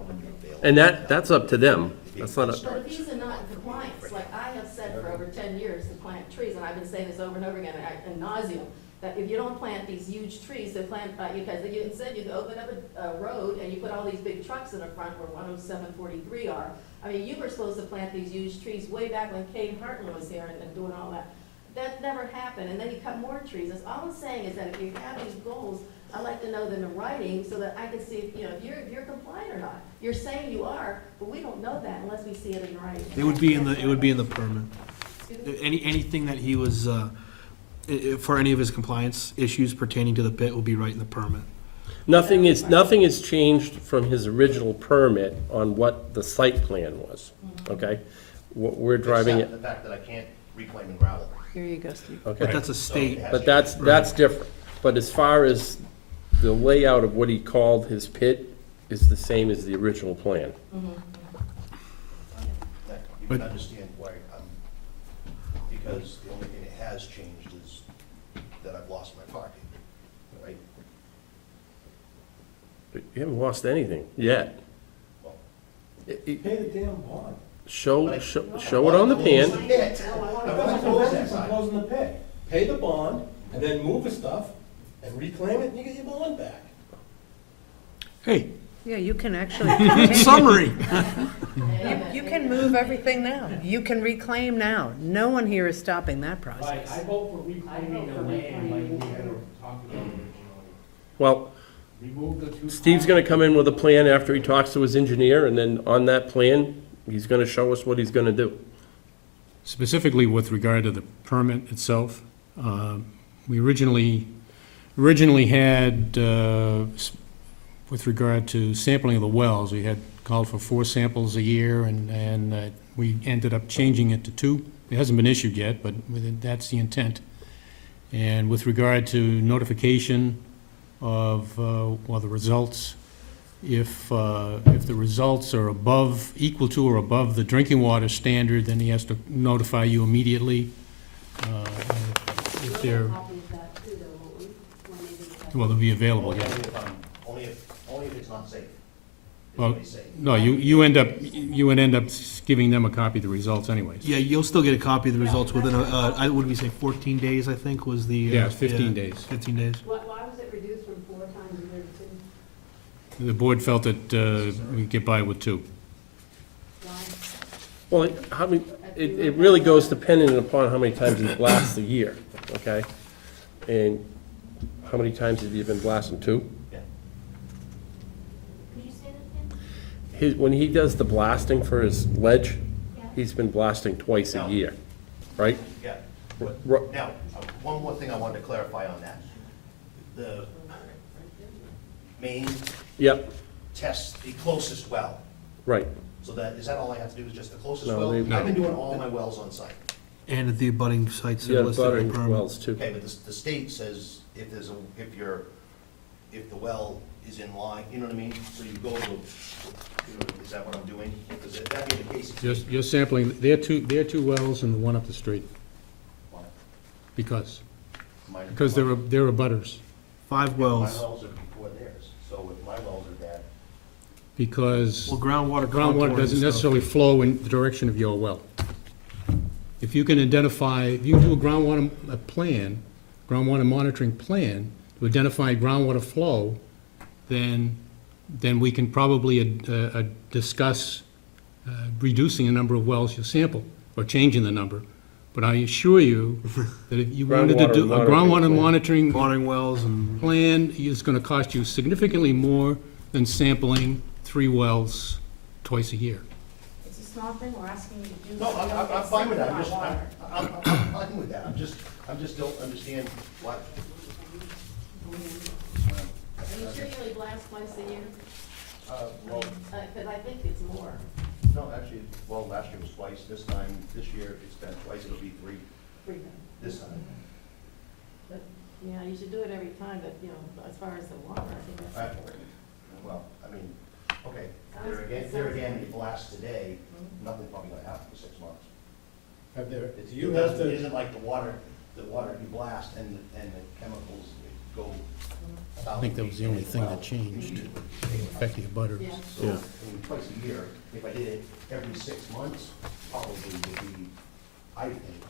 And that's up to them. That's not But a, if he's not in compliance, like I have said for over 10 years to plant trees, and I've been saying this over and over again ad nauseum, that if you don't plant these huge trees, they plant, because you said you could open up a road and you put all these big trucks in the front where 10743 are. I mean, you were supposed to plant these huge trees way back when Kate Hartman was here and doing all that. That never happened, and then you cut more trees. That's all I'm saying is that if you have these goals, I'd like to know them in writing so that I can see, you know, if you're compliant or not. You're saying you are, but we don't know that unless we see it in writing. It would be in the permit. Anything that he was, for any of his compliance issues pertaining to the pit will be right in the permit. nothing is changed from his original permit on what the site plan was, okay? What we're driving it, Except the fact that I can't reclaim and gravel. Here you go, Steve. But okay? that's a state, But that's different. But as far as the layout of what he called his pit is the same as the original plan. You can understand why because the only thing that has changed is that I've lost my parking, right? But you haven't lost anything yet. Well, Pay the damn bond. Show it on the pan. Closing the pit. Pay the bond, and then move the stuff, and reclaim it, and you get your bond back. hey, Yeah, you can actually, summary. you can move everything now. You can reclaim now. No one here is stopping that Like, process. I vote for reclaiming the land like we had talked about originally. Well, remove the two. Steve's gonna come in with a plan after he talks to his engineer, and then on that plan, he's gonna show us what he's gonna do. Specifically with regard to the permit itself, we originally had, with regard to sampling of the wells, we had called for 4 samples a year, and we ended up changing it to 2. It hasn't been issued yet, but that's the intent. And with regard to notification of, well, the results, if the results are equal to or above the drinking water standard, then he has to notify you immediately. If they're, well, they'll be available, yeah. Only if it's not safe. It's Well, only safe. no, you would end up giving them a copy of the results anyways. Yeah, you'll still get a copy of the results within, what did we say, 14 days, I think, was the. Yeah, 15 days. 15 days. Why was it reduced from 4 times a year to 2? The board felt that we'd get by with 2. Well, it really goes dependent upon how many times he blasts a year, okay? And how many times have you been blasting? 2? Yeah. Could you say that again? When he does the blasting for his ledge, he's been blasting twice a year, right? Yeah. Ru- Now, one more thing I wanted to clarify on that. The main Yep, tests the closest well. right. So is that all I have to do, is just the closest No, well? they- I've been doing all my wells on site. And at the abutting sites that Yeah, are listed in buttering the permit. wells too. Okay, but the state says if the well is in line, you know what I mean? So you go to, is that what I'm doing? Because if that be the case, it's. You're sampling, there are 2 wells and the one up the street, Why? because Mine- they're abutters. 5 My wells. wells are before theirs, so if my wells are bad, Because Well, groundwater groundwater contouring doesn't stuff. necessarily flow in the direction of your well. If you can identify, if you do a groundwater monitoring plan to identify groundwater flow, then we can probably discuss reducing the number of wells you sample, or changing the number. But I assure you that if you wanted to do a groundwater monitoring Monitoring wells and, plan, it's gonna cost you significantly more than sampling 3 wells twice a year. It's a small thing, we're asking you to do. no, I'm fine with that, I'm Water. fine with that, I'm just don't understand what. Are you sure you only blast twice a year? Well, Because I think it's more. no, actually, well, last year was twice, this year it's been twice, it'll be 3 this time. But, yeah, you should do it every time, but, you know, as far as the water, I think that's important. Well, I mean, okay, there again, you blast today, nothing's probably gonna happen for 6 months. Have there, It's, do you it have doesn't- it to, isn't like the water you blast and the chemicals go. I think that was the only thing that changed, affecting the butters. Yeah. So, I mean, twice a year, if I did it every 6 months, probably would be, I think,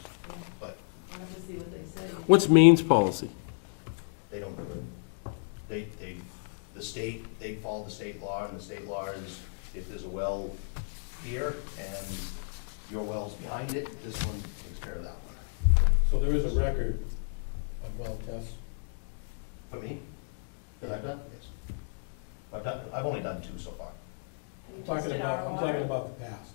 but I'll have to see what they say. What's Maine's policy? they don't do it. The state, they follow the state law, and the state law is, if there's a well here and your well's behind it, this one takes care of that one. so there is a record of well tests? For me, that I've done, yes. I've only done 2 so far. I'm talking about the past.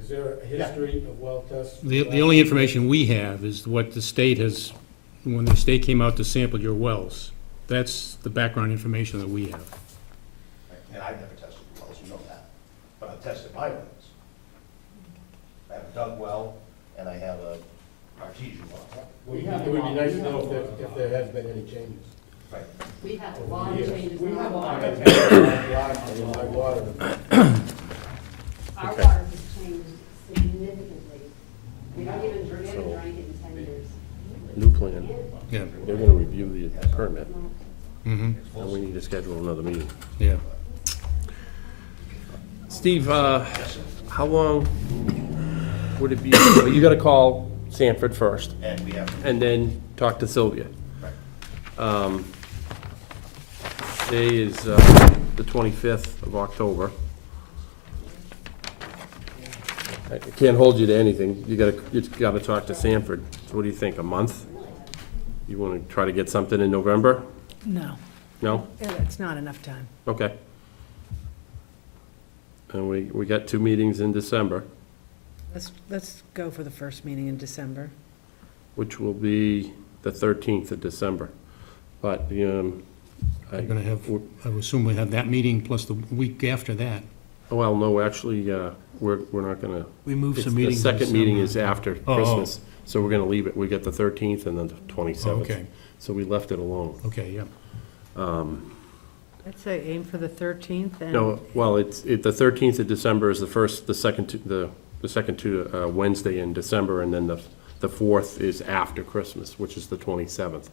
Is there a Yeah. history of well tests? The only information we have is what the state has, when the state came out to sample your wells. That's the background information that we have. And I've never tested the wells, you know that, but I've tested my wells. I have a dug well, and I have a artesian well. It would be nice to know if there has been any changes. Right. We have a lot of Years. changes We in our have a lot water. of my water. Our Okay. water has changed significantly. We don't even drink it in 10 years. New plan. Yeah. They're gonna review the permit, Mm-hmm, and we need to schedule another meeting. yeah. Steve, how long would it be, well, you gotta call Sanford first, And we have, and then talk to Sylvia. right. Today is the 25th of October. I can't hold you to anything, you gotta talk to Sanford. So what do you think, a month? You wanna try to get something in November? No. No? It's not enough time. Okay. And we got 2 meetings in December, Let's go for the first meeting in December. which will be the 13th of December. But, I'm gonna have, I would assume we have that meeting plus the week after that. well, no, actually, we're not gonna. We moved It's- some meetings. The in second meeting is December. after Oh, oh. Christmas, so we're gonna leave it. We got the 13th and then the 27th. Okay, So we left it alone. okay, yeah. I'd say aim for the 13th and. No, well, the 13th of December is the second to Wednesday in December, and then the 4th is after Christmas, which is the 27th.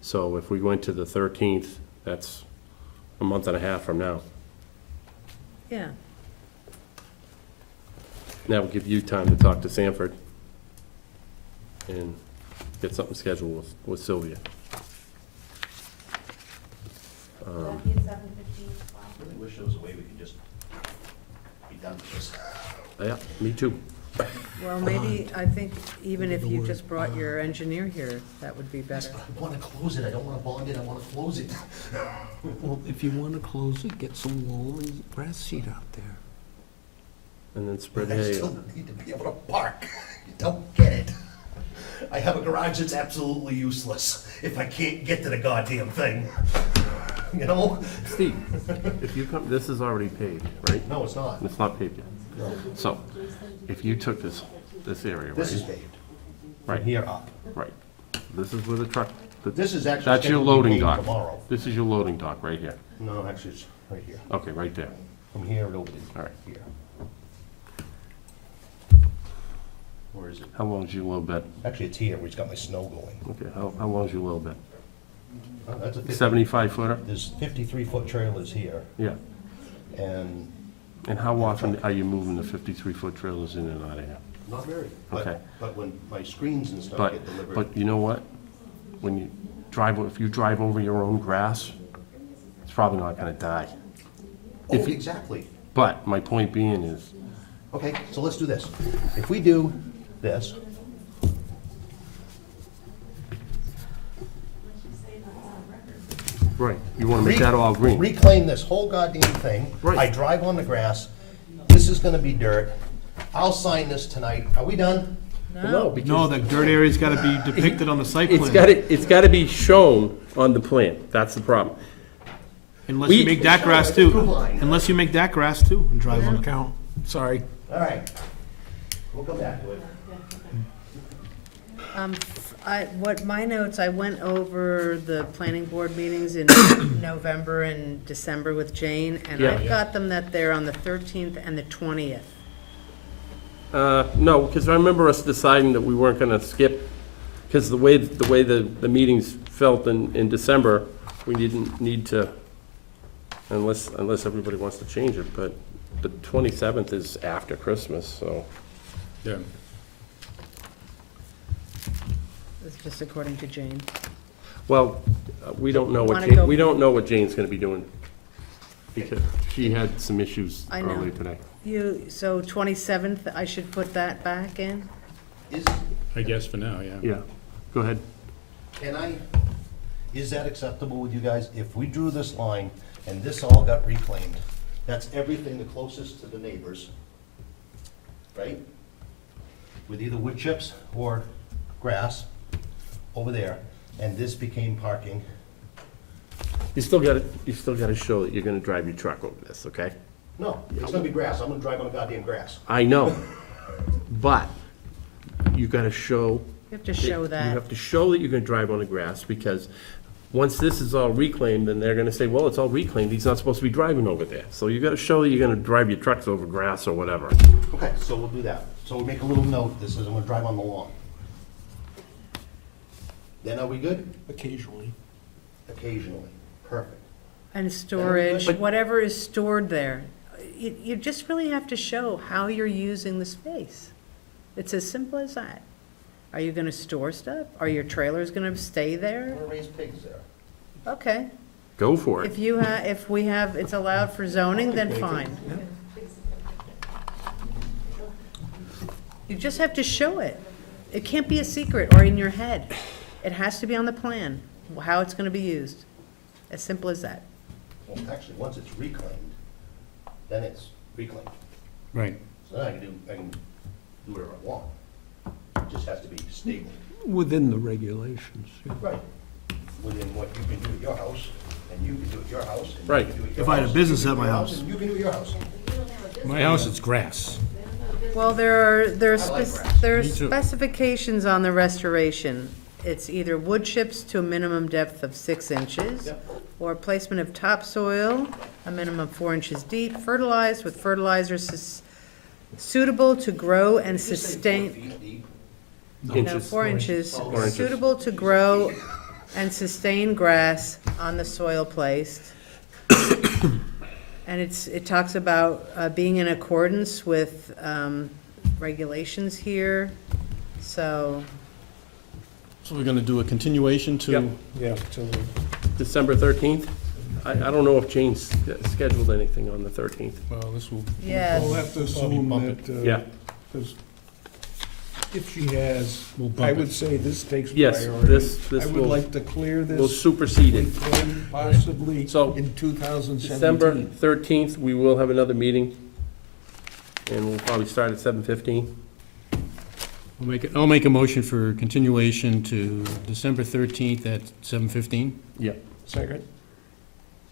So if we went to the 13th, that's a month and a half from now. Yeah. That would give you time to talk to Sanford and get something scheduled with Sylvia. I really wish there was a way we could just be done with this. Yeah, me too. Well, maybe, I think even if you just brought your engineer here, that would be better. I wanna close it, I don't wanna bond it, I wanna close it. Well, if you want to close it, get some loam and grass seed out there. And then spread I hay. still need to be able to park. You don't get it. I have a garage that's absolutely useless if I can't get to the goddamn thing. You know? Steve, if you come, this is already paved, right? No, it's not. It's not paved yet. No. So, if you took this area, This is right? paved. Right. From here up. Right. This is where the truck, This is actually that's your scheduled to be loading paved dock. tomorrow. This is your loading dock right here. No, actually, it's right here. Okay, right there. From here over to All right. here. Where is it? How long's your low bed? Actually, it's here, where it's got my snow going. Okay, how long's your low bed? Oh, that's a 75 footer? There's 53-foot trailers here, Yeah. and And how often are you moving the 53-foot trailers in and out of here? not very. Okay. But when my screens and stuff But, get delivered. but you know what? When you drive, if you drive over your own grass, it's probably not gonna die. Oh, if you- exactly. But my point being is, Okay, so let's do this. If we do this, right, you wanna make that all green. reclaim this whole goddamn thing. Right. I drive on the grass. This is gonna be dirt. I'll sign this tonight. Are we done? No, because No, the dirt area's gotta be depicted on the site plan. it's gotta be shown on the plan. That's the problem. Unless you we- make that grass too. Unless you make that grass too and drive on it. Count, sorry. All right. We'll come back to it. What my notes, I went over the planning board meetings in November and December with Jane, and Yeah. I've got them that they're on the 13th and the 20th. No, because I remember us deciding that we weren't gonna skip, because the way the meetings felt in December, we didn't need to, unless everybody wants to change it, but the 27th is after Christmas, so. Yeah. It's just according to Jane. Well, we don't know Wanna go- we don't know what Jane's gonna be doing, because she had some issues I know. earlier today. So 27th, I should put that back in? I guess for now, yeah. Yeah, go ahead. Is that acceptable with you guys? If we drew this line and this all got reclaimed, that's everything the closest to the neighbors, right? With either wood chips or grass over there, and this became parking. You still gotta show that you're gonna drive your truck over this, okay? No, it's gonna be grass. I'm gonna drive on the goddamn grass. I know, but you gotta show. You have to show You that. have to show that you're gonna drive on the grass, because once this is all reclaimed, then they're gonna say, well, it's all reclaimed, he's not supposed to be driving over there. So you gotta show that you're gonna drive your trucks over grass or whatever. Okay, so we'll do that. So we'll make a little note that says I'm gonna drive on the lawn. Then are we good? Occasionally. Occasionally. Perfect. And storage, But- whatever is stored there. You just really have to show how you're using the space. It's as simple as that. Are you gonna store stuff? Are your trailers gonna stay I'm there? gonna raise pigs there. Okay. Go for it. If we have, it's allowed for zoning, then fine. You just have to show it. It can't be a secret or in your head. It has to be on the plan, how it's gonna be used. As simple as that. Well, actually, once it's reclaimed, then it's reclaimed. Right. So then I can do whatever I want. It just has to be stable. Within the regulations, yeah. Right. Within what you can do at your house, and you can do at your house, and you Right. can do at your If I had a house, business you can at do my your house. And you can do at your house. My house, it's grass. Well, there are I like grass. Me too. specifications on the restoration. It's either wood chips to a minimum depth of 6 inches, Yep. or placement of topsoil, a minimum of 4 inches deep, fertilized with fertilizers suitable to grow and Just say 4 sustain. feet deep. No, Inches. 4 inches, 4 inches. suitable to grow and sustain grass on the soil placed. And it talks about being in accordance with regulations here, so, So we're gonna do a continuation Yep. to, Yeah, till the December 13th? I don't know if Jane's scheduled anything on the 13th. well, this will, yes. We'll have to Probably assume bump that, Yeah, because if she has, we'll I bump would it. say this takes yes, priority. this I would will like to clear will this supersede it. within possibly So, in 2017. December 13th, we will have another meeting, and we'll probably start at 7:15. I'll make a motion for continuation to December 13th at 7:15. Yeah. Second?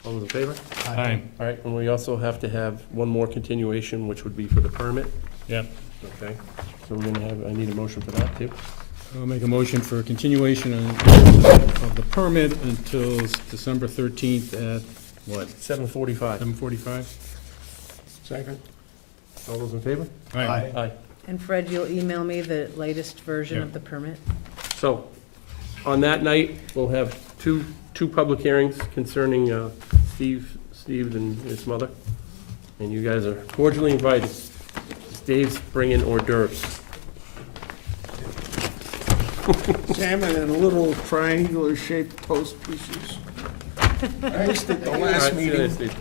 All those in favor? Aye. All right, and we also have to have one more continuation, which would be for the permit. Yeah. Okay, so we're gonna have, I need a motion for that, too. I'll make a motion for continuation of the permit until December 13th at, what, 7:45. 7:45? Second? All those in favor? Aye. Aye. And Fred, you'll email me the latest version Yeah. of the permit? So, on that night, we'll have two public hearings concerning Steve and his mother. And you guys are cordially invited. Dave's bringing hors d'oeuvres. Salmon in little triangular shaped toast pieces. I missed it the All last right, see you later, meeting. Steve.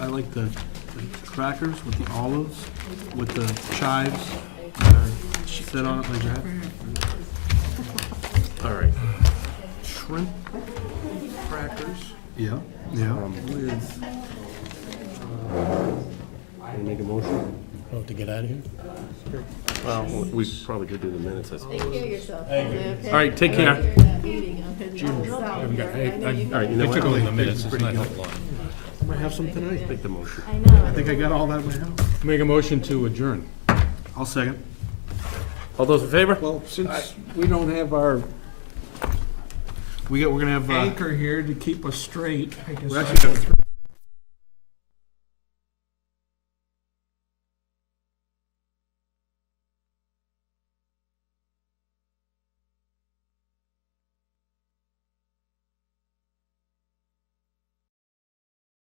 I like the crackers with the olives, with the chives, set on it like that. All right. Shrimp crackers. Yeah, yeah. With, can you make a motion? Oh, to get out of here? Well, we probably could do the minutes, I suppose. Take care of yourself. All right, take care. All All right, you know I took what? all the minutes, it's not a lot. I might have some tonight. Take the motion. I know. I think I got all that in my house. Make a motion to adjourn. I'll second. All those in favor? Well, since we don't have our We're gonna have, anchor here to keep us straight, I guess we're I actually got